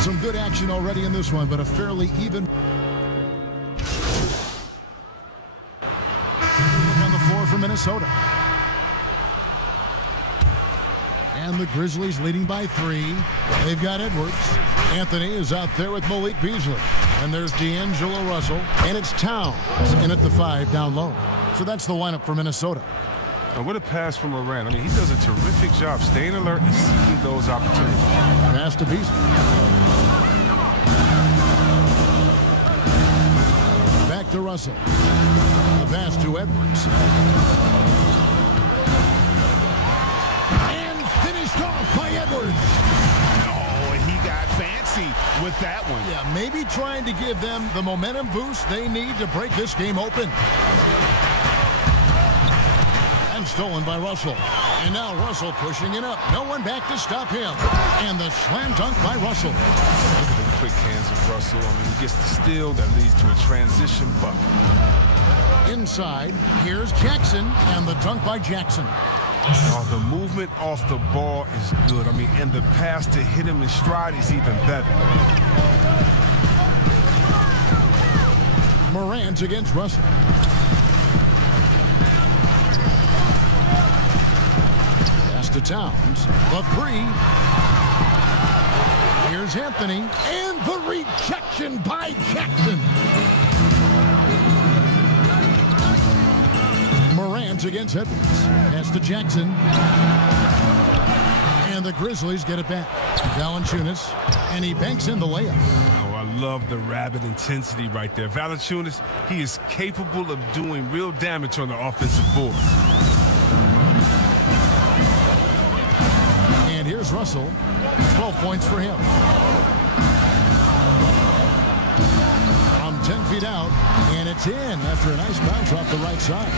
Some good action already in this one, but a fairly even. For Minnesota. And the Grizzlies leading by 3. They've got Edwards. Anthony is out there with Malik Beasley. And there's D'Angelo Russell. And it's Towns in at the 5 down low. So that's the lineup for Minnesota. And what a pass from Morant. I mean, he does a terrific job staying alert and seeking those opportunities. Pass to Beasley. Back to Russell. Pass to Edwards. And finished off by Edwards. Oh, he got fancy with that one. Yeah, maybe trying to give them the momentum boost they need to break this game open. And stolen by Russell. And now Russell pushing it up. No one back to stop him. And the slam dunk by Russell. Look at the quick hands of Russell. I mean, he gets the steal that leads to a transition bucket. Inside, here's Jackson, and the dunk by Jackson. Oh, the movement off the ball is good. I mean, and the pass to hit him in stride is even better. Morant against Russell. Pass to Towns. The 3. Here's Anthony, and the rejection by Jackson. Morant against Edwards. Pass to Jackson. And the Grizzlies get it back. Valanciunas. And he banks in the layup. Oh, I love the rabid intensity right there. Valanciunas, he is capable of doing real damage on the offensive board. And here's Russell. 12 points for him. From 10 feet out. And it's in after a nice bounce off the right side.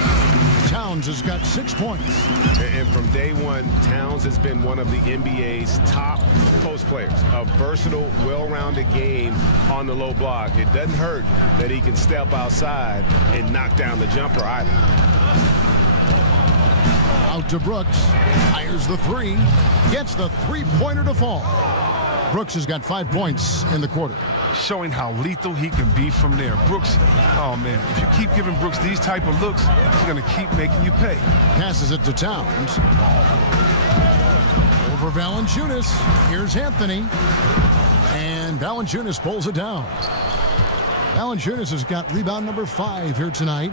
Towns has got 6 points. And from day one, Towns has been one of the NBA's top post players. A versatile, well-rounded game on the low block. It doesn't hurt that he can step outside and knock down the jumper either. Out to Brooks. Fires the 3. Gets the three-pointer to fall. Brooks has got 5 points in the quarter. Showing how lethal he can be from there. Brooks, oh man, if you keep giving Brooks these type of looks, he's going to keep making you pay. Passes it to Towns. Over Valanciunas. Here's Anthony. And Valanciunas pulls it down. Valanciunas has got rebound number 5 here tonight.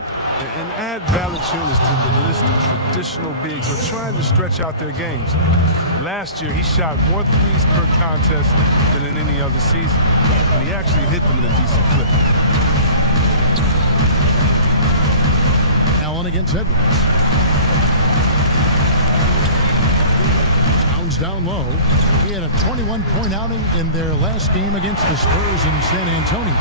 And add Valanciunas to the list of traditional bigs who are trying to stretch out their games. Last year, he shot more threes per contest than in any other season. And he actually hit them in a decent clip. Allen against Edwards. Towns down low. He had a 21-point outing in their last game against the Spurs in San Antonio.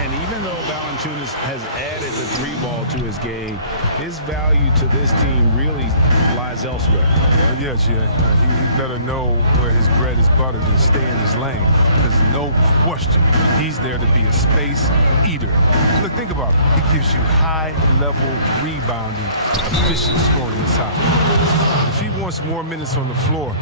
And even though Valanciunas has added the 3-ball to his game, his value to this team really lies elsewhere. Yes, yeah. He better know where his bread is buttered and stay in his lane. Because no question, he's there to be a space eater. Look, think about it. He gives you high-level rebounding, efficient scoring inside. If he wants more minutes on the floor,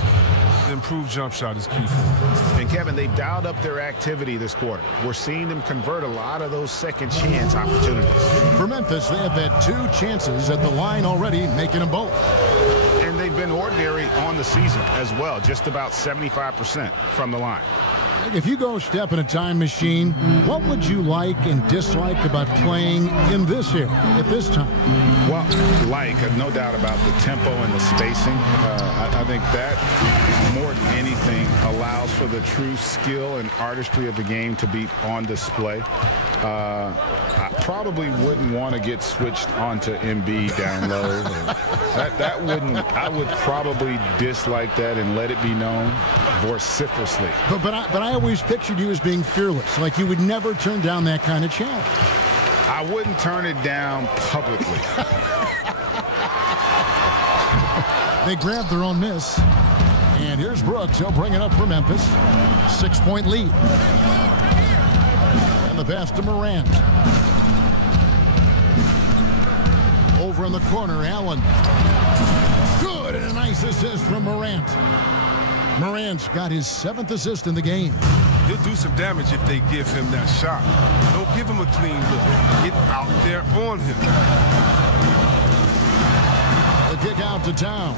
the improved jump shot is key for him. And Kevin, they've dialed up their activity this quarter. We're seeing them convert a lot of those second chance opportunities. For Memphis, they have had 2 chances at the line already, making them both. And they've been ordinary on the season as well, just about 75% from the line. If you go step in a time machine, what would you like and dislike about playing in this era at this time? Well, no doubt about the tempo and the spacing. I think that, more than anything, allows for the true skill and artistry of the game to be on display. I probably wouldn't want to get switched onto Embiid down low. I would probably dislike that and let it be known vociferously. But I always pictured you as being fearless, like you would never turn down that kind of challenge. I wouldn't turn it down publicly. They grabbed their own miss. And here's Brooks. He'll bring it up for Memphis. 6-point lead. And the pass to Morant. Over in the corner, Allen. Good, and a nice assist from Morant. Morant's got his 7th assist in the game. He'll do some damage if they give him that shot. Don't give him a clean look. Get out there on him. The kick out to Town.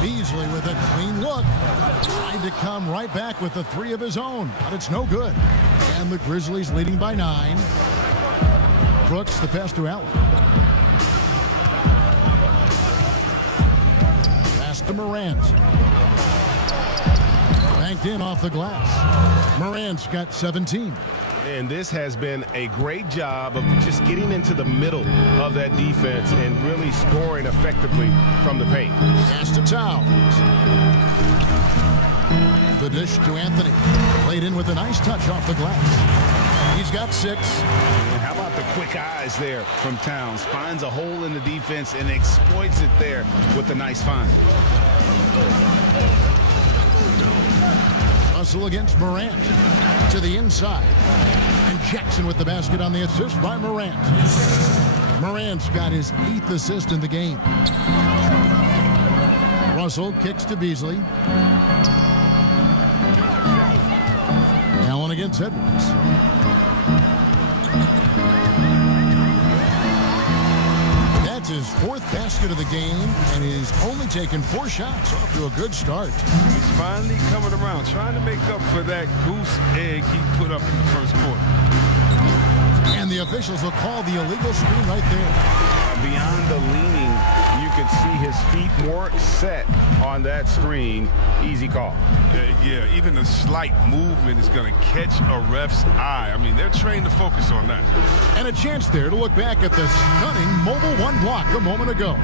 Beasley with a clean look. Tried to come right back with the 3 of his own, but it's no good. And the Grizzlies leading by 9. Brooks, the pass to Allen. Pass to Morant. Banked in off the glass. Morant's got 17. And this has been a great job of just getting into the middle of that defense and really scoring effectively from the paint. Pass to Towns. The dish to Anthony. Played in with a nice touch off the glass. He's got 6. And how about the quick eyes there from Towns? Finds a hole in the defense and exploits it there with a nice find. Russell against Morant. To the inside. And Jackson with the basket on the assist by Morant. Morant's got his 8th assist in the game. Russell kicks to Beasley. Allen against Edwards. That's his 4th basket of the game, and he's only taken 4 shots. Off to a good start. He's finally coming around, trying to make up for that goose egg he put up in the first quarter. And the officials will call the illegal screen right there. Beyond the leaning, you could see his feet more set on that screen. Easy call. Yeah, even a slight movement is going to catch a ref's eye. I mean, they're trained to focus on that. And a chance there to look back at the stunning Mobile 1 block a moment ago.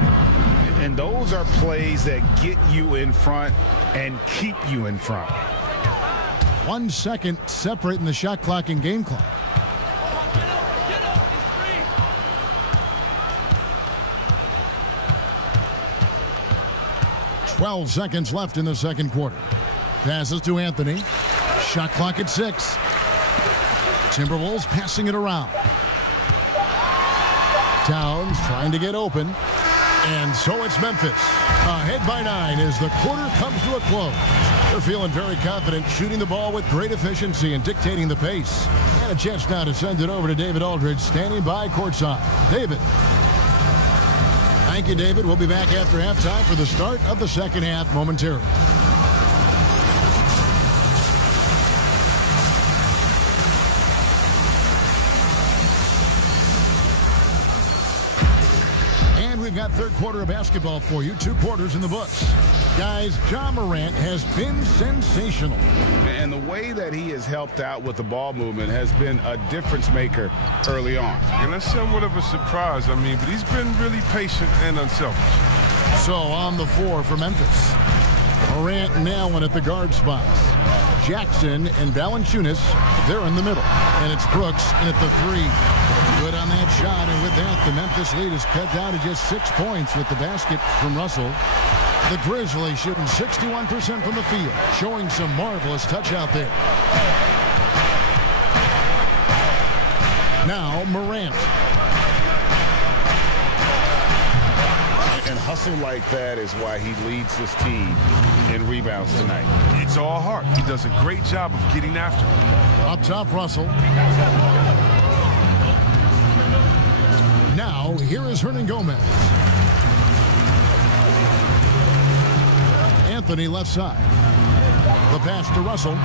And those are plays that get you in front and keep you in front. 1 second separating the shot clock and game clock. .12 seconds left in the second quarter. Passes to Anthony. Shot clock at 6. Timberwolves passing it around. Towns trying to get open. And so it's Memphis. Ahead by 9 as the quarter comes to a close. They're feeling very confident, shooting the ball with great efficiency and dictating the pace. And a chance now to send it over to David Aldridge, standing by courtside. David. Thank you, David. We'll be back after halftime for the start of the second half momentarily. And we've got third quarter of basketball for you. 2 quarters in the books. Guys, Ja Morant has been sensational. And the way that he has helped out with the ball movement has been a difference maker early on. And that's somewhat of a surprise, but he's been really patient and unselfish. So on the floor for Memphis. Morant and Allen at the guard spots. Jackson and Valanciunas, they're in the middle. And it's Brooks in at the 3. Good on that shot, and with that, the Memphis lead is cut down to just 6 points with the basket from Russell. The Grizzlies shooting 61% from the field, showing some marvelous touch out there. Now Morant. And hustle like that is why he leads this team in rebounds tonight. It's all heart. He does a great job of getting after it. Up top, Russell. Now, here is Hernangomez. Anthony left side. The pass to Russell.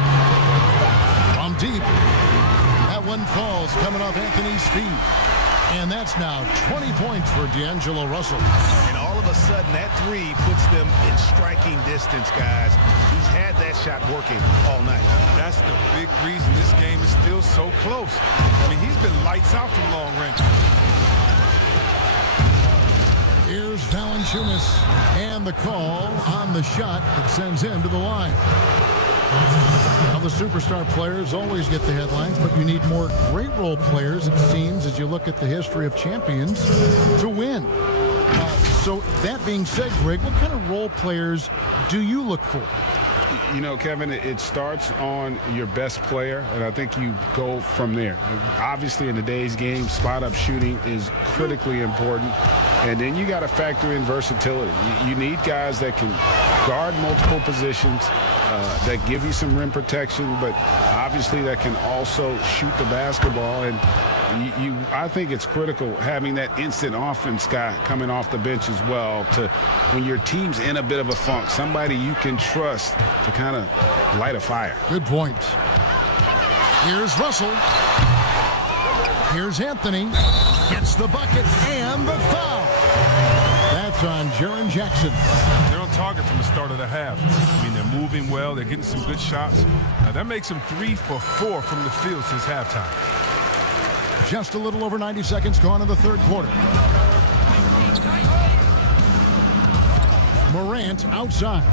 From deep. That one falls coming off Anthony's feet. And that's now 20 points for D'Angelo Russell. And all of a sudden, that 3 puts them in striking distance, guys. He's had that shot working all night. That's the big reason this game is still so close. He's been lights out from long range. Here's Valanciunas, and the call on the shot that sends him to the line. Now, the superstar players always get the headlines, but you need more great role players, it seems, as you look at the history of champions, to win. So that being said, Greg, what kind of role players do you look for? You know, Kevin, it starts on your best player, and I think you go from there. Obviously, in today's game, spot-up shooting is critically important, and then you got to factor in versatility. You need guys that can guard multiple positions, that give you some rim protection, but obviously that can also shoot the basketball. And I think it's critical having that instant offense guy coming off the bench as well, to when your team's in a bit of a funk, somebody you can trust to kind of light a fire. Good point. Here's Russell. Here's Anthony. Gets the bucket and the foul. That's on Jaren Jackson. They're on target from the start of the half. I mean, they're moving well. They're getting some good shots. Now, that makes them 3 for 4 from the field since halftime. Just a little over 90 seconds gone in the third quarter. Morant outside.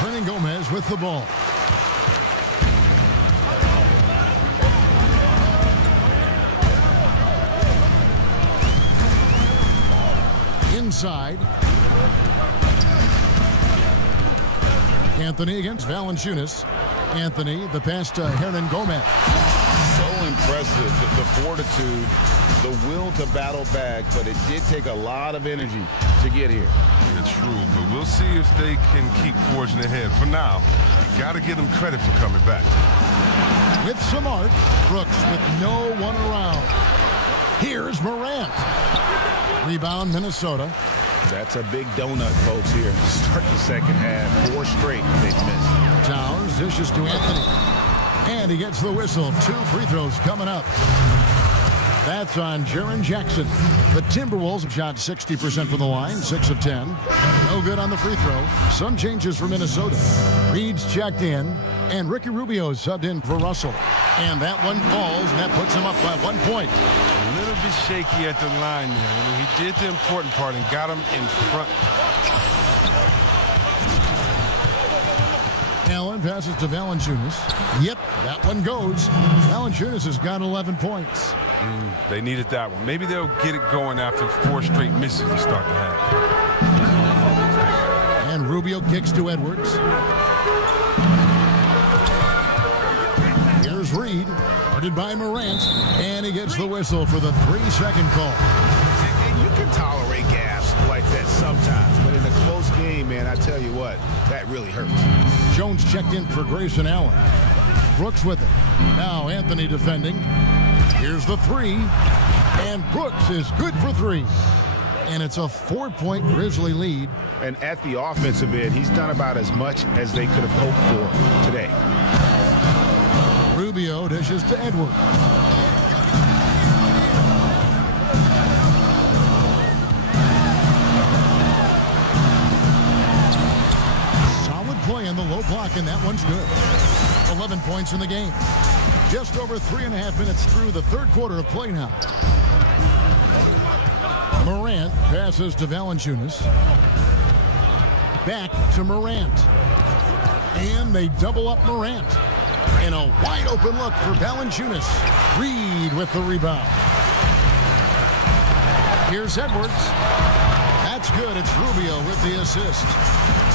Hernangomez with the ball. Inside. Anthony against Valanciunas. Anthony, the pass to Hernangomez. So impressive, the fortitude, the will to battle back, but it did take a lot of energy to get here. Yeah, true, but we'll see if they can keep forging ahead. For now, you got to give them credit for coming back. With some arc, Brooks with no one around. Here's Morant. Rebound, Minnesota. That's a big donut, folks, here. Start the second half. 4 straight they've missed. Towns dishes to Anthony. And he gets the whistle. 2 free throws coming up. That's on Jaren Jackson. The Timberwolves have shot 60% from the line, 6 of 10. No good on the free throw. Some changes for Minnesota. Reed's checked in, and Ricky Rubio subbed in for Russell. And that one falls, and that puts him up by 1 point. A little bit shaky at the line there. I mean, he did the important part and got him in front. Allen passes to Valanciunas. Yep, that one goes. Valanciunas has got 11 points. They needed that one. Maybe they'll get it going after 4 straight misses to start the half. And Rubio kicks to Edwards. Here's Reed, guarded by Morant, and he gets the whistle for the 3-second call. And you can tolerate gaps like that sometimes, but in a close game, man, I tell you what, that really hurts. Jones checked in for Grayson Allen. Brooks with it. Now Anthony defending. Here's the 3, and Brooks is good for 3. And it's a 4-point Grizzly lead. And at the offensive end, he's done about as much as they could have hoped for today. Rubio dishes to Edwards. Solid play in the low block, and that one's good. 11 points in the game. Just over 3.5 minutes through the third quarter of play now. Morant passes to Valanciunas. Back to Morant. And they double up Morant. And a wide open look for Valanciunas. Reed with the rebound. Here's Edwards. That's good. It's Rubio with the assist.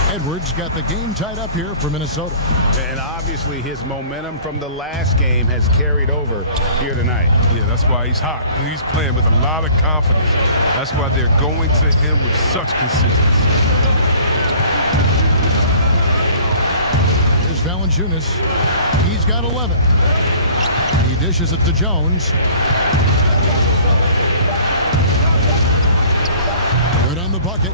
Edwards got the game tied up here for Minnesota. And obviously his momentum from the last game has carried over here tonight. Yeah, that's why he's hot. He's playing with a lot of confidence. That's why they're going to him with such consistency. Here's Valanciunas. He's got 11. He dishes it to Jones. Good on the bucket.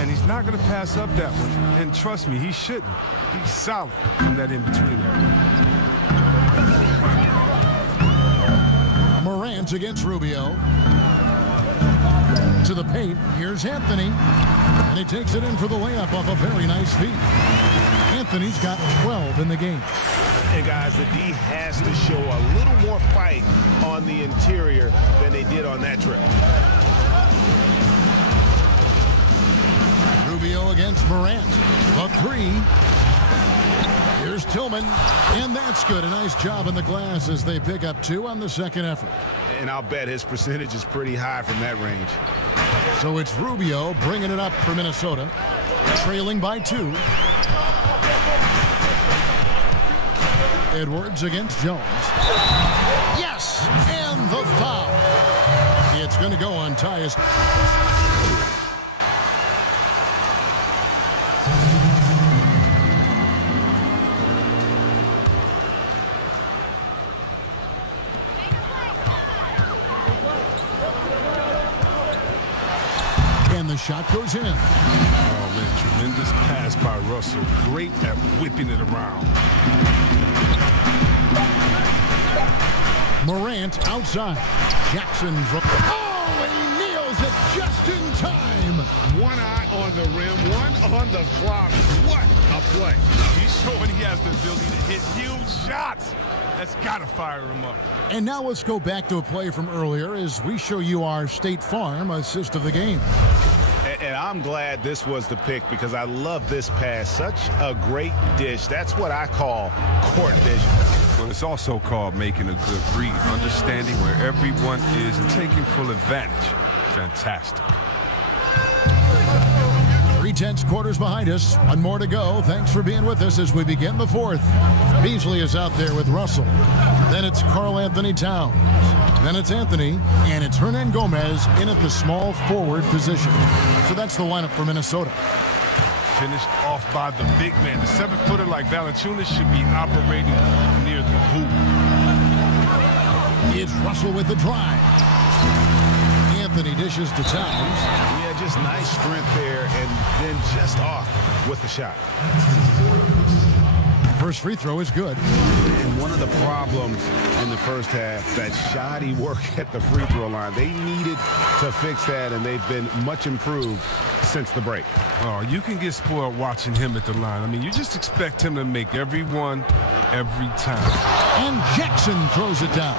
And he's not going to pass up that one. And trust me, he shouldn't. He's solid from that in-between area. Morant against Rubio. To the paint. Here's Anthony. And he takes it in for the layup off a very nice feed. Anthony's got 12 in the game. And guys, the D has to show a little more fight on the interior than they did on that trip. Rubio against Morant. The three. Here's Tillman, and that's good. A nice job in the glass as they pick up 2 on the second effort. And I'll bet his percentage is pretty high from that range. So it's Rubio bringing it up for Minnesota, trailing by 2. Edwards against Jones. Yes, and the foul. It's going to go on Tyus. And the shot goes in. Oh, man, tremendous pass by Russell. Great at whipping it around. Morant outside. Jackson from... Oh, he nails it just in time. One eye on the rim, one on the clock. What a play. He's showing he has the ability to hit huge shots. That's got to fire him up. And now let's go back to a play from earlier as we show you our State Farm assist of the game. And I'm glad this was the pick because I love this pass. Such a great dish. That's what I call court vision. Well, it's also called making a good read, understanding where everyone is and taking full advantage. Fantastic. 3/10 quarters behind us. One more to go. Thanks for being with us as we begin the fourth. Beasley is out there with Russell. Then it's Karl-Anthony Towns. Then it's Anthony. And it's Hernangomez in at the small forward position. So that's the lineup for Minnesota. Finished off by the big man. The 7-footer like Valanciunas should be operating near the hoop. It's Russell with the drive. Anthony dishes to Towns. Yeah, just nice strength there and then just off with the shot. First free throw is good. And one of the problems in the first half, that shoddy work at the free throw line. They needed to fix that, and they've been much improved since the break. Oh, you can get spoiled watching him at the line. I mean, you just expect him to make every one, every time. And Jackson throws it down.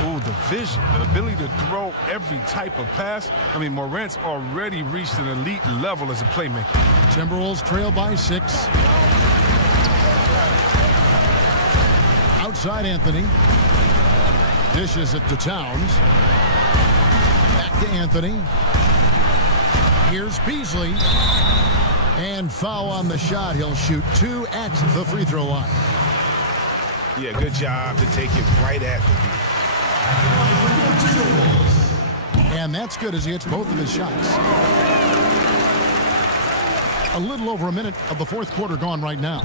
Oh, the vision, the ability to throw every type of pass. I mean, Morant's already reached an elite level as a playmaker. Timberwolves trail by 6. Outside Anthony. Dishes it to Towns. Back to Anthony. Here's Beasley. And foul on the shot. He'll shoot 2 at the free throw line. Yeah, good job to take it right at the beat. And that's good as he hits both of his shots. A little over a minute of the fourth quarter gone right now.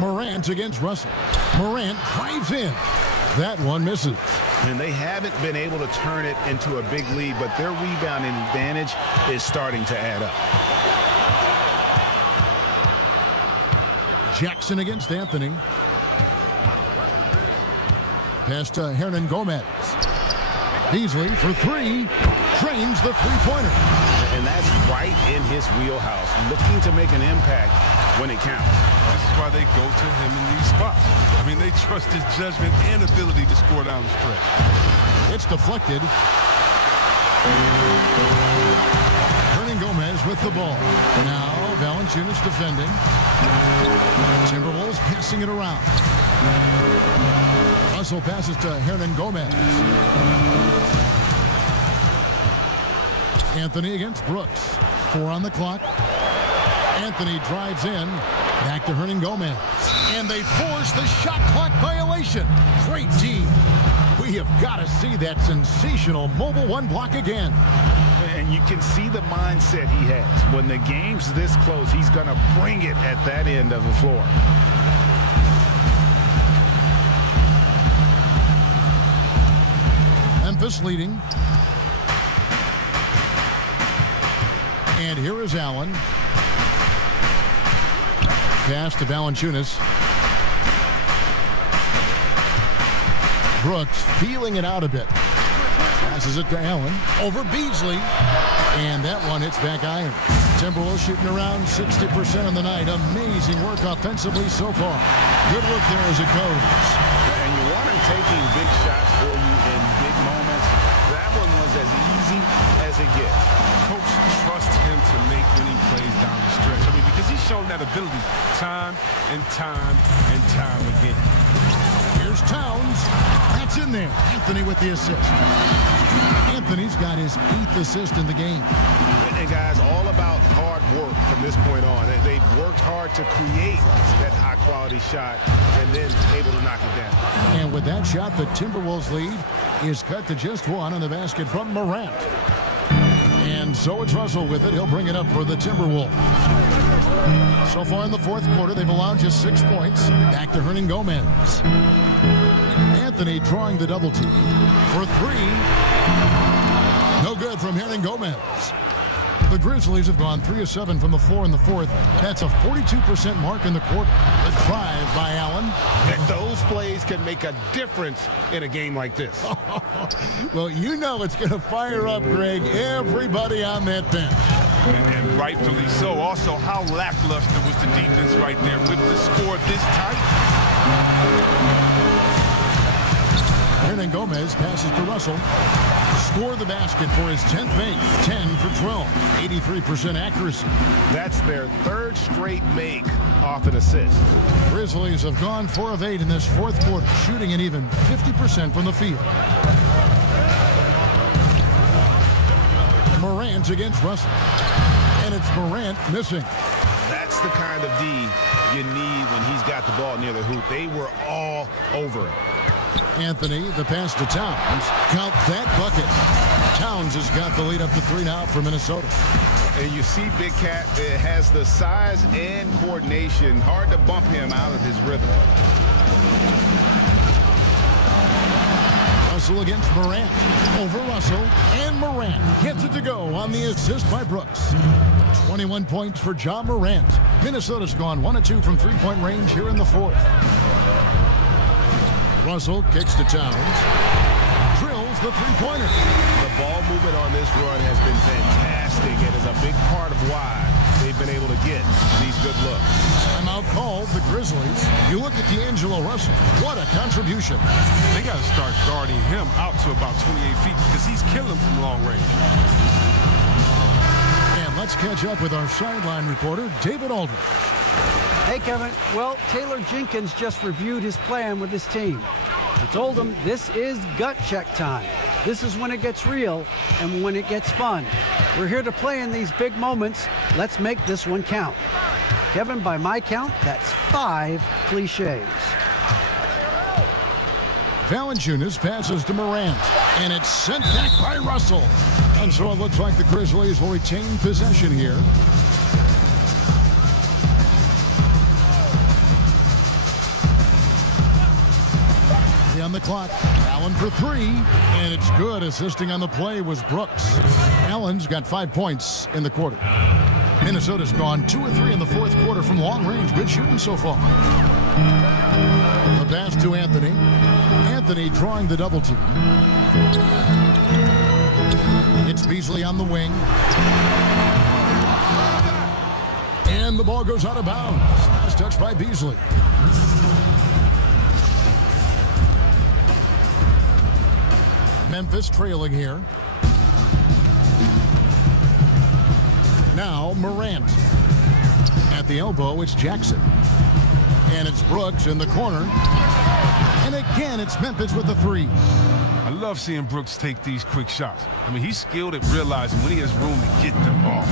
Morant against Russell. Morant drives in. That one misses. And they haven't been able to turn it into a big lead, but their rebounding advantage is starting to add up. Jackson against Anthony. Pass to Hernangomez. Beasley for 3. Trains the three-pointer. And that's right in his wheelhouse, looking to make an impact when it counts. This is why they go to him in these spots. I mean, they trust his judgment and ability to score down the stretch. It's deflected. Hernangomez with the ball. Now Valanciunas defending. Timberwolves passing it around. Russell passes to Hernangomez. Anthony against Brooks. 4 on the clock. Anthony drives in. Back to Hernangomez. And they force the shot clock violation. Great D. We have got to see that sensational Mobile One block again. And you can see the mindset he has. When the game's this close, he's going to bring it at that end of the floor. Memphis leading. And here is Allen. Pass to Valanciunas. Brooks feeling it out a bit. Passes it to Allen. Over Beasley. And that one hits back iron. Timberwolves shooting around 60% on the night. Amazing work offensively so far. Good work there as it goes. And you want him taking big shots for you in big moments. That one was as easy as it gets. Coach trusts him to make winning plays down the stretch. I mean, because he's shown that ability time and time and time again. Here's Towns. That's in there. Anthony with the assist. Anthony's got his 8th assist in the game. And guys, all about hard work from this point on. They've worked hard to create that high-quality shot and then able to knock it down. And with that shot, the Timberwolves lead is cut to just 1 on the basket from Morant. And so it's Russell with it. He'll bring it up for the Timberwolves. So far in the 4th quarter, they've allowed just 6 points. Back to Hernangomez. Anthony drawing the double team for 3. No good from Hernangomez. The Grizzlies have gone 3 of 7 from the floor in the 4th. That's a 42% mark in the quarter. The drive by Allen. And those plays can make a difference in a game like this. Well, you know it's going to fire up, Greg, everybody on that bench. And rightfully so. Also, how lackluster was the defense right there with the score this tight? Hernangomez passes to Russell. Score the basket for his 10th make. 10 for 12. 83% accuracy. That's their 3rd straight make off an assist. Grizzlies have gone 4 of 8 in this 4th quarter, shooting an even 50% from the field. Morant against Russell. And it's Morant missing. That's the kind of D you need when he's got the ball near the hoop. They were all over it. Anthony, the pass to Towns. Count that bucket. Towns has got the lead up to 3 now for Minnesota. And you see Big Cat has the size and coordination. Hard to bump him out of his rhythm. Russell against Morant. Over Russell. And Morant gets it to go on the assist by Brooks. 21 points for Ja Morant. Minnesota's gone 1 of 2 from 3-point range here in the 4th. Russell kicks to Towns. Drills the 3-pointer. The ball movement on this run has been fantastic and is a big part of why they've been able to get these good looks. Timeout called the Grizzlies. You look at D'Angelo Russell. What a contribution. They got to start guarding him out to about 28 feet because he's killing from long range. And let's catch up with our sideline reporter, David Aldridge. Hey, Kevin. Well, Taylor Jenkins just reviewed his plan with his team. He told them this is gut check time. This is when it gets real and when it gets fun. We're here to play in these big moments. Let's make this one count. Kevin, by my count, that's 5 cliches. Valanciunas passes to Morant, and it's sent back by Russell. And so it looks like the Grizzlies will retain possession here. On the clock, Allen for 3, and it's good. Assisting on the play was Brooks. Allen's got 5 points in the quarter. Minnesota's gone 2 of 3 in the 4th quarter from long range. Good shooting so far. The pass to Anthony. Anthony drawing the double team. It's Beasley on the wing. And the ball goes out of bounds. Nice touch by Beasley. Memphis trailing here. Now Morant. At the elbow, it's Jackson. And it's Brooks in the corner. And again, it's Memphis with the 3. I love seeing Brooks take these quick shots. I mean, he's skilled at realizing when he has room to get them off.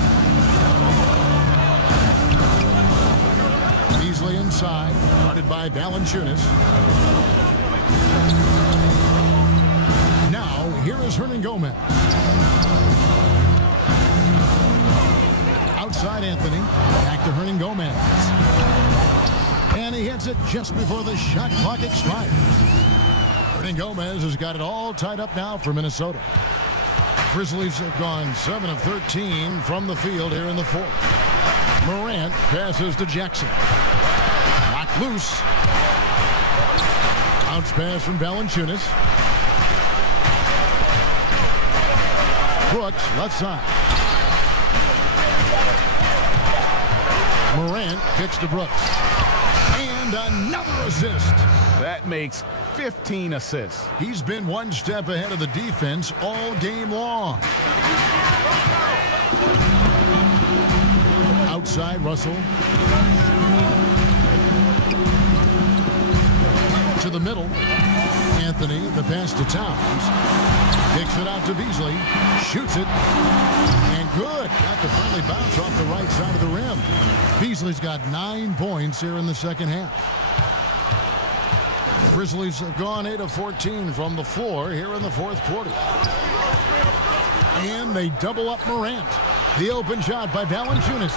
Beasley inside, guarded by Valanciunas. Now, here is Hernangomez. Outside Anthony, back to Hernangomez. And he hits it just before the shot clock expires. Hernangomez has got it all tied up now for Minnesota. Grizzlies have gone 7 of 13 from the field here in the 4th. Morant passes to Jackson. Knocked loose. Bounce pass from Valanciunas. Brooks, left side. Morant kicks to Brooks. And another assist. That makes 15 assists. He's been one step ahead of the defense all game long. Outside, Russell. To the middle. Anthony, the pass to Towns. Kicks it out to Beasley. Shoots it. And good. Got the friendly bounce off the right side of the rim. Beasley's got 9 points here in the second half. Grizzlies have gone 8 of 14 from the floor here in the fourth quarter. And they double up Morant. The open shot by Valanciunas.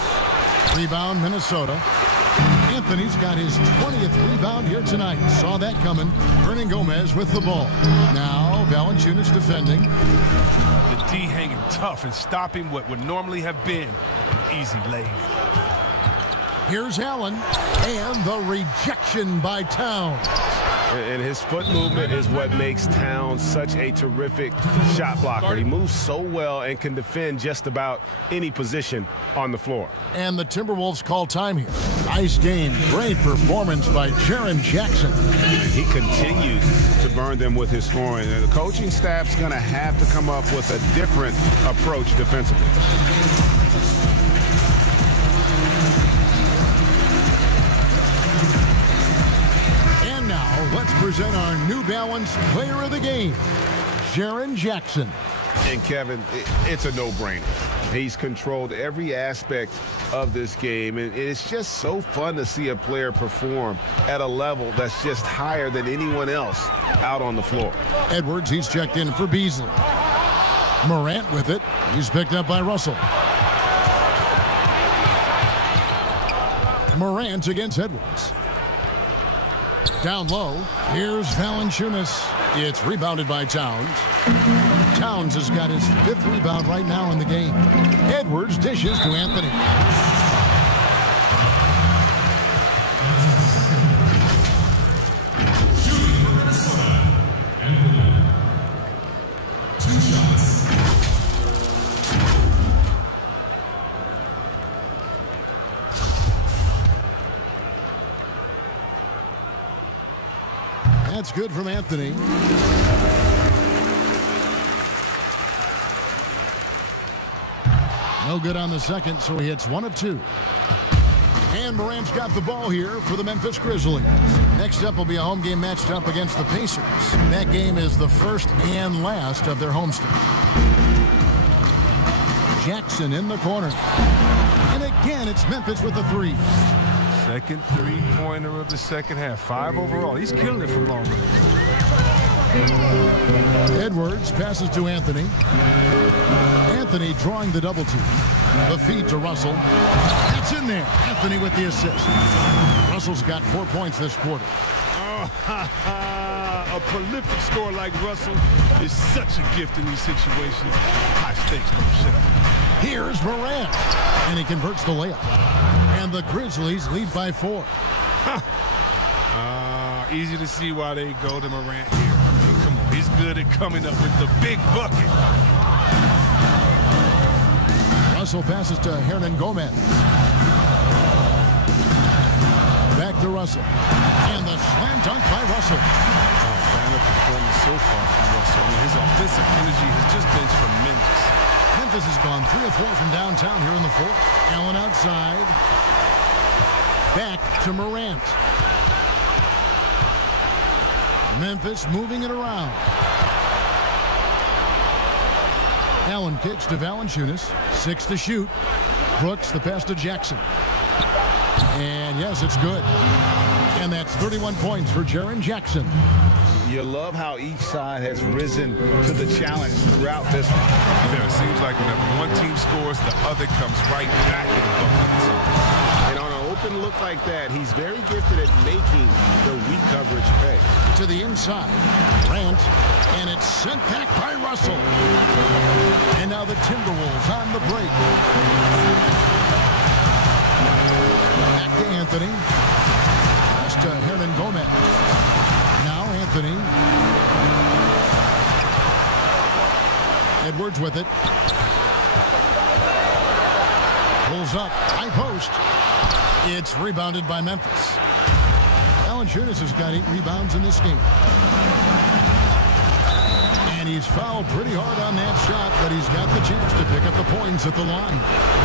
Rebound, Minnesota. Anthony's got his 20th rebound here tonight. Saw that coming. Hernangomez with the ball. Now Valanciunas defending. The D hanging tough and stopping what would normally have been an easy lay. Here's Allen. And the rejection by Towns. And his foot movement is what makes Towns such a terrific shot blocker. He moves so well and can defend just about any position on the floor. And the Timberwolves call time here. Nice game. Great performance by Jaren Jackson. He continues to burn them with his scoring. And the coaching staff's going to have to come up with a different approach defensively. Let's present our New Balance Player of the Game, Jaren Jackson. And Kevin, it's a no-brainer. He's controlled every aspect of this game, and it's just so fun to see a player perform at a level that's just higher than anyone else out on the floor. Edwards, he's checked in for Beasley. Morant with it. He's picked up by Russell. Morant against Edwards. Down low, here's Valanciunas. It's rebounded by Towns. Towns has got his 5th rebound right now in the game. Edwards dishes to Anthony. That's good from Anthony. No good on the second, so he hits 1 of 2. And Morant's got the ball here for the Memphis Grizzlies. Next up will be a home game matched up against the Pacers. That game is the first and last of their homestand. Jackson in the corner. And again, it's Memphis with the 3. Second three-pointer of the second half. 5 overall. He's killing it from long range. Edwards passes to Anthony. Anthony drawing the double team. The feed to Russell. It's in there. Anthony with the assist. Russell's got 4 points this quarter. A prolific scorer like Russell is such a gift in these situations. High stakes, no shit. Here's Morant. And he converts the layup. And the Grizzlies lead by 4. Easy to see why they go to Morant here. I mean, come on. He's good at coming up with the big bucket. Russell passes to Hernangomez. Back to Russell. And the slam dunk by Russell. Banner performance so far from Russell. I mean, his offensive energy has just been tremendous. Memphis has gone 3 of 4 from downtown here in the fourth. Allen outside. Back to Morant. Memphis moving it around. Allen kicks to Valanciunas. 6 to shoot. Brooks, the pass to Jackson. And yes, it's good. And that's 31 points for Jaren Jackson. You love how each side has risen to the challenge throughout this one. Yeah, it seems like whenever one team scores, the other comes right back to the bucket. And on an open look like that, he's very gifted at making the weak coverage pay. To the inside. Grant. And it's sent back by Russell. And now the Timberwolves on the break. Back to Anthony. Pass to Hernangomez. Now Anthony. Edwards with it. Pulls up. High post. It's rebounded by Memphis. Valanciunas has got 8 rebounds in this game. And he's fouled pretty hard on that shot, but he's got the chance to pick up the points at the line.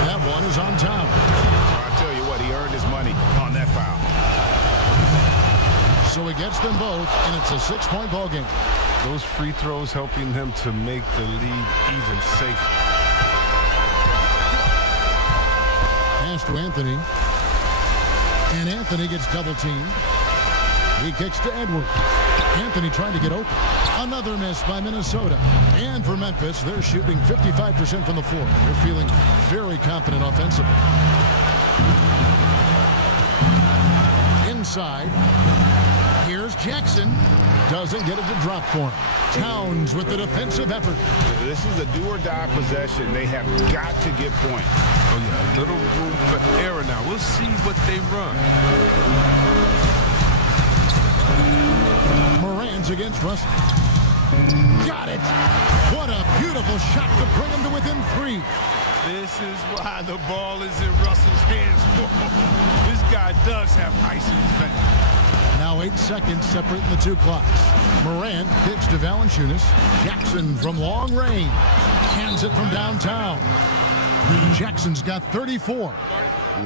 That one is on Towns. I tell you what, he earned his money on that foul. So he gets them both, and it's a 6-point ball game. Those free throws helping him to make the lead even safer. Pass to Anthony. And Anthony gets double-teamed. He kicks to Edwards. Anthony trying to get open. Another miss by Minnesota. And for Memphis, they're shooting 55% from the floor. They're feeling very confident offensively. Inside. Here's Jackson. Doesn't get it to drop for him. Towns with the defensive effort. This is a do-or-die possession. They have got to get points. Oh, yeah, a little room for error now. We'll see what they run. Morant's against Russell. Got it. What a beautiful shot to bring him to within 3. This is why the ball is in Russell's hands. This guy does have ice in his veins. Now 8 seconds separating the 2 clocks. Morant kicks to Valanciunas. Jackson from long range. Hands it from downtown. Jackson's got 34.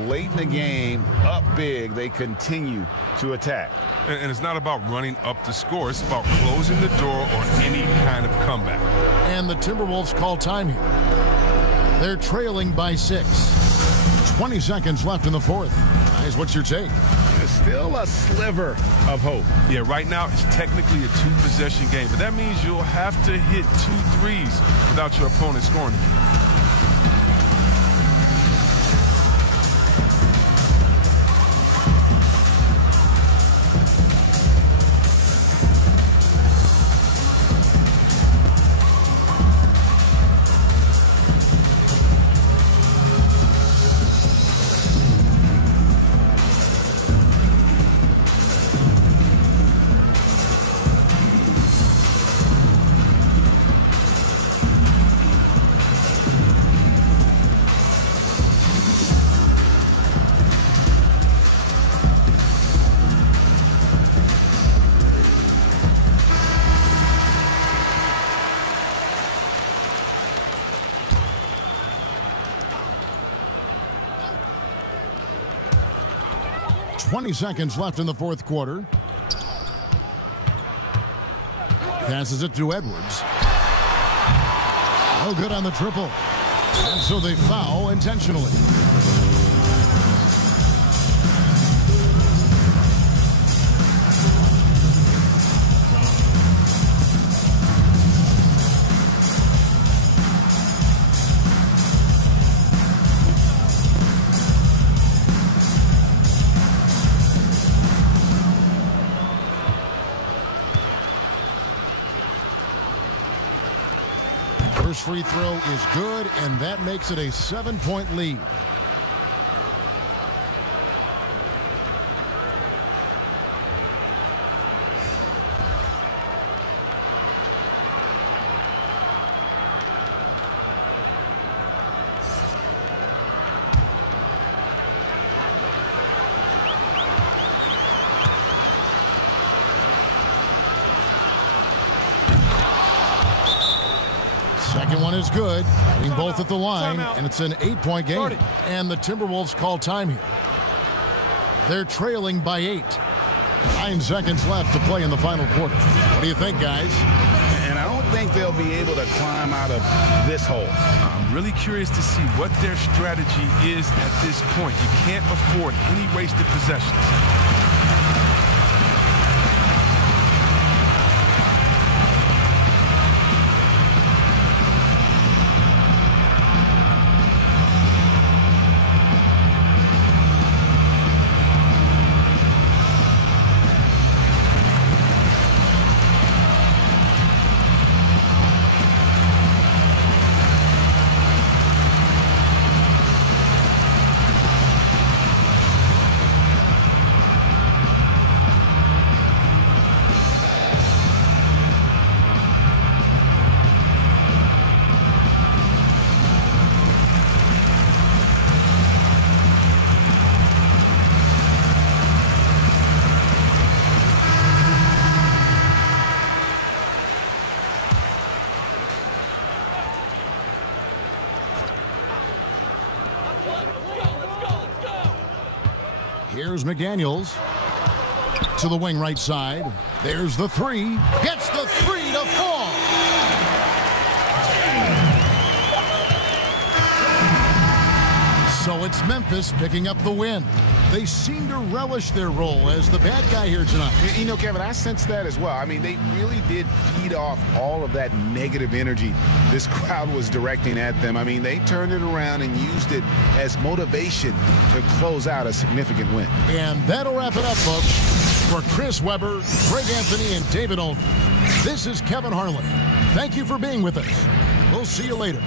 Late in the game, up big, they continue to attack. And it's not about running up the score. It's about closing the door on any kind of comeback. And the Timberwolves call time here. They're trailing by 6. 20 seconds left in the 4th. Guys, what's your take? There's still a sliver of hope. Yeah, right now it's technically a 2-possession game, but that means you'll have to hit 2 threes without your opponent scoring. .20 seconds left in the 4th quarter. Passes it to Edwards. No good on the triple. And so they foul intentionally. First free throw is good, and that makes it a 7-point lead. Second one is good. Hitting both at the line, and it's an 8-point game. And the Timberwolves call time here. They're trailing by 8. 9 seconds left to play in the final quarter. What do you think, guys? And I don't think they'll be able to climb out of this hole. I'm really curious to see what their strategy is at this point. You can't afford any wasted possessions. McDaniels to the wing right side. There's the three. Gets the three to fall. So it's Memphis picking up the win. They seem to relish their role as the bad guy here tonight. You know, Kevin, I sense that as well. I mean, they really did feed off all of that negative energy this crowd was directing at them. I mean, they turned it around and used it as motivation to close out a significant win. And that'll wrap it up, folks. For Chris Webber, Greg Anthony, and David Olden, this is Kevin Harlan. Thank you for being with us. We'll see you later.